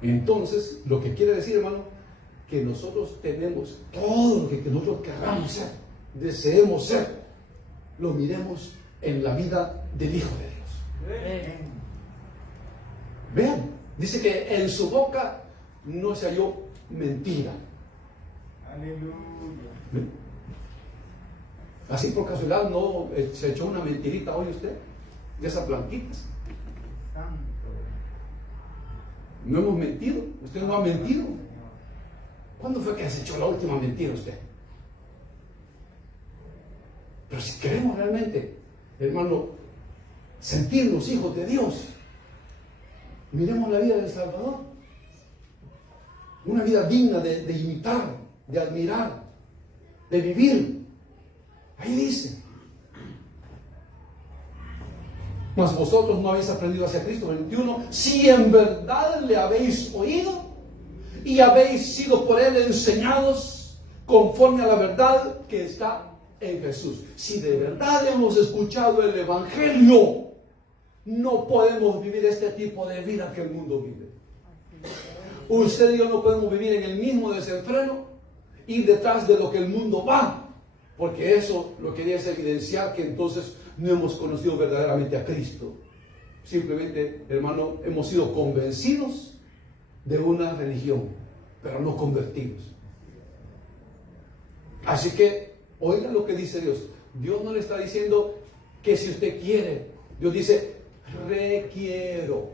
Entonces, lo que quiere decir, hermano, que nosotros tenemos todo lo que nosotros queramos ser, deseemos ser, lo miremos en la vida del Hijo de Dios. Vean, dice que en su boca no se halló mentira. Aleluya. Así por casualidad no se echó una mentirita hoy usted, de esas blanquitas. No hemos mentido, usted no ha mentido. ¿Cuándo fue que se echó la última mentira usted? Pero si queremos realmente, hermano, sentirnos hijos de Dios, miremos la vida del Salvador. Una vida digna de imitar, de admirar, de vivir. Ahí dice. Mas vosotros no habéis aprendido hacia Cristo. 21. Si en verdad le habéis oído y habéis sido por Él enseñados conforme a la verdad que está en Jesús. Si de verdad hemos escuchado el Evangelio, no podemos vivir este tipo de vida que el mundo vive. Usted y yo no podemos vivir en el mismo desenfreno, ir detrás de lo que el mundo va, porque eso lo quería es evidenciar que entonces no hemos conocido verdaderamente a Cristo. Simplemente, hermano, hemos sido convencidos de una religión, pero no convertidos. Así que, oiga lo que dice Dios. Dios no le está diciendo que si usted quiere. Dios dice, requiero.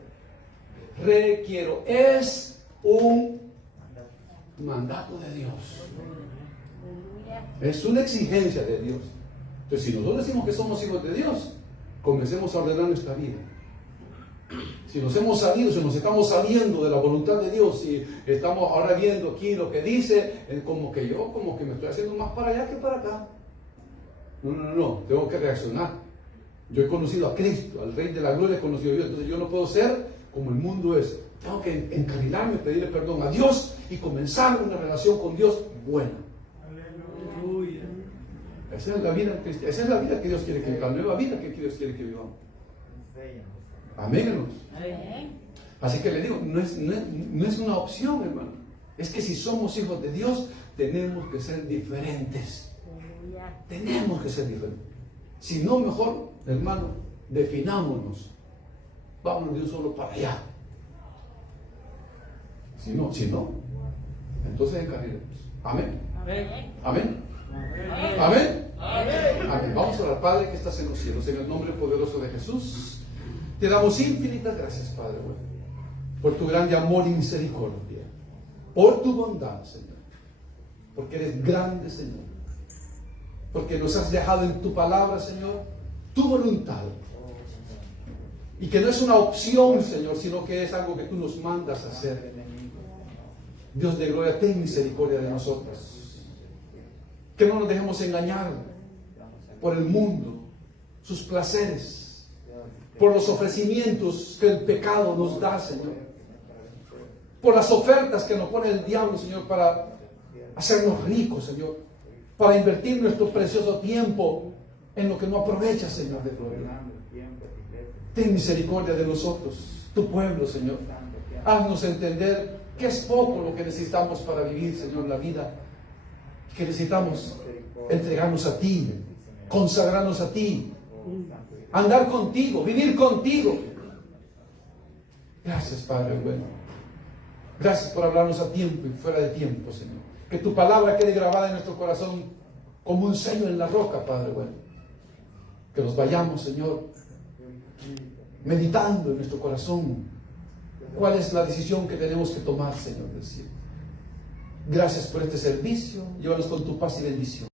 Requiero. Es un mandato de Dios. Es una exigencia de Dios. Entonces, si nosotros decimos que somos hijos de Dios, comencemos a ordenar nuestra vida. Si nos hemos salido, si nos estamos saliendo de la voluntad de Dios y estamos ahora viendo aquí lo que dice, como que me estoy haciendo más para allá que para acá. No, tengo que reaccionar. Yo he conocido a Cristo, al Rey de la Gloria he conocido a Dios, entonces yo no puedo ser como el mundo es. Tengo que encarrilarme, pedirle perdón a Dios y comenzar una relación con Dios buena. Aleluya. Esa es la vida cristiana, esa es la vida que Dios quiere que vivamos, la nueva vida que Dios quiere que vivamos. Amén, hermanos. Así que le digo, no es una opción, hermano. Es que si somos hijos de Dios, tenemos que ser diferentes. Tenemos que ser diferentes. Si no, mejor, hermano, definámonos. Vámonos de un solo para allá. Si no, entonces encarrilemos. Amén. Amén. Amén. Amén. Vamos a orar. Padre que estás en los cielos, en el nombre poderoso de Jesús, te damos infinitas gracias, Padre bueno, por tu grande amor y misericordia, por tu bondad, Señor, porque eres grande, Señor, porque nos has dejado en tu palabra, Señor, tu voluntad, y que no es una opción, Señor, sino que es algo que tú nos mandas a hacer. Dios de gloria, ten misericordia de nosotros, que no nos dejemos engañar por el mundo, sus placeres, por los ofrecimientos que el pecado nos da, Señor, por las ofertas que nos pone el diablo, Señor, para hacernos ricos, Señor, para invertir nuestro precioso tiempo en lo que no aprovecha, Señor de gloria. Ten misericordia de nosotros, tu pueblo, Señor. Haznos entender que es poco lo que necesitamos para vivir, Señor, la vida, que necesitamos entregarnos a ti, consagrarnos a ti, andar contigo, vivir contigo. Gracias, Padre bueno. Gracias por hablarnos a tiempo y fuera de tiempo, Señor. Que tu palabra quede grabada en nuestro corazón como un sello en la roca, Padre bueno. Que nos vayamos, Señor, meditando en nuestro corazón cuál es la decisión que tenemos que tomar, Señor del cielo. Gracias por este servicio. Llévanos con tu paz y bendición.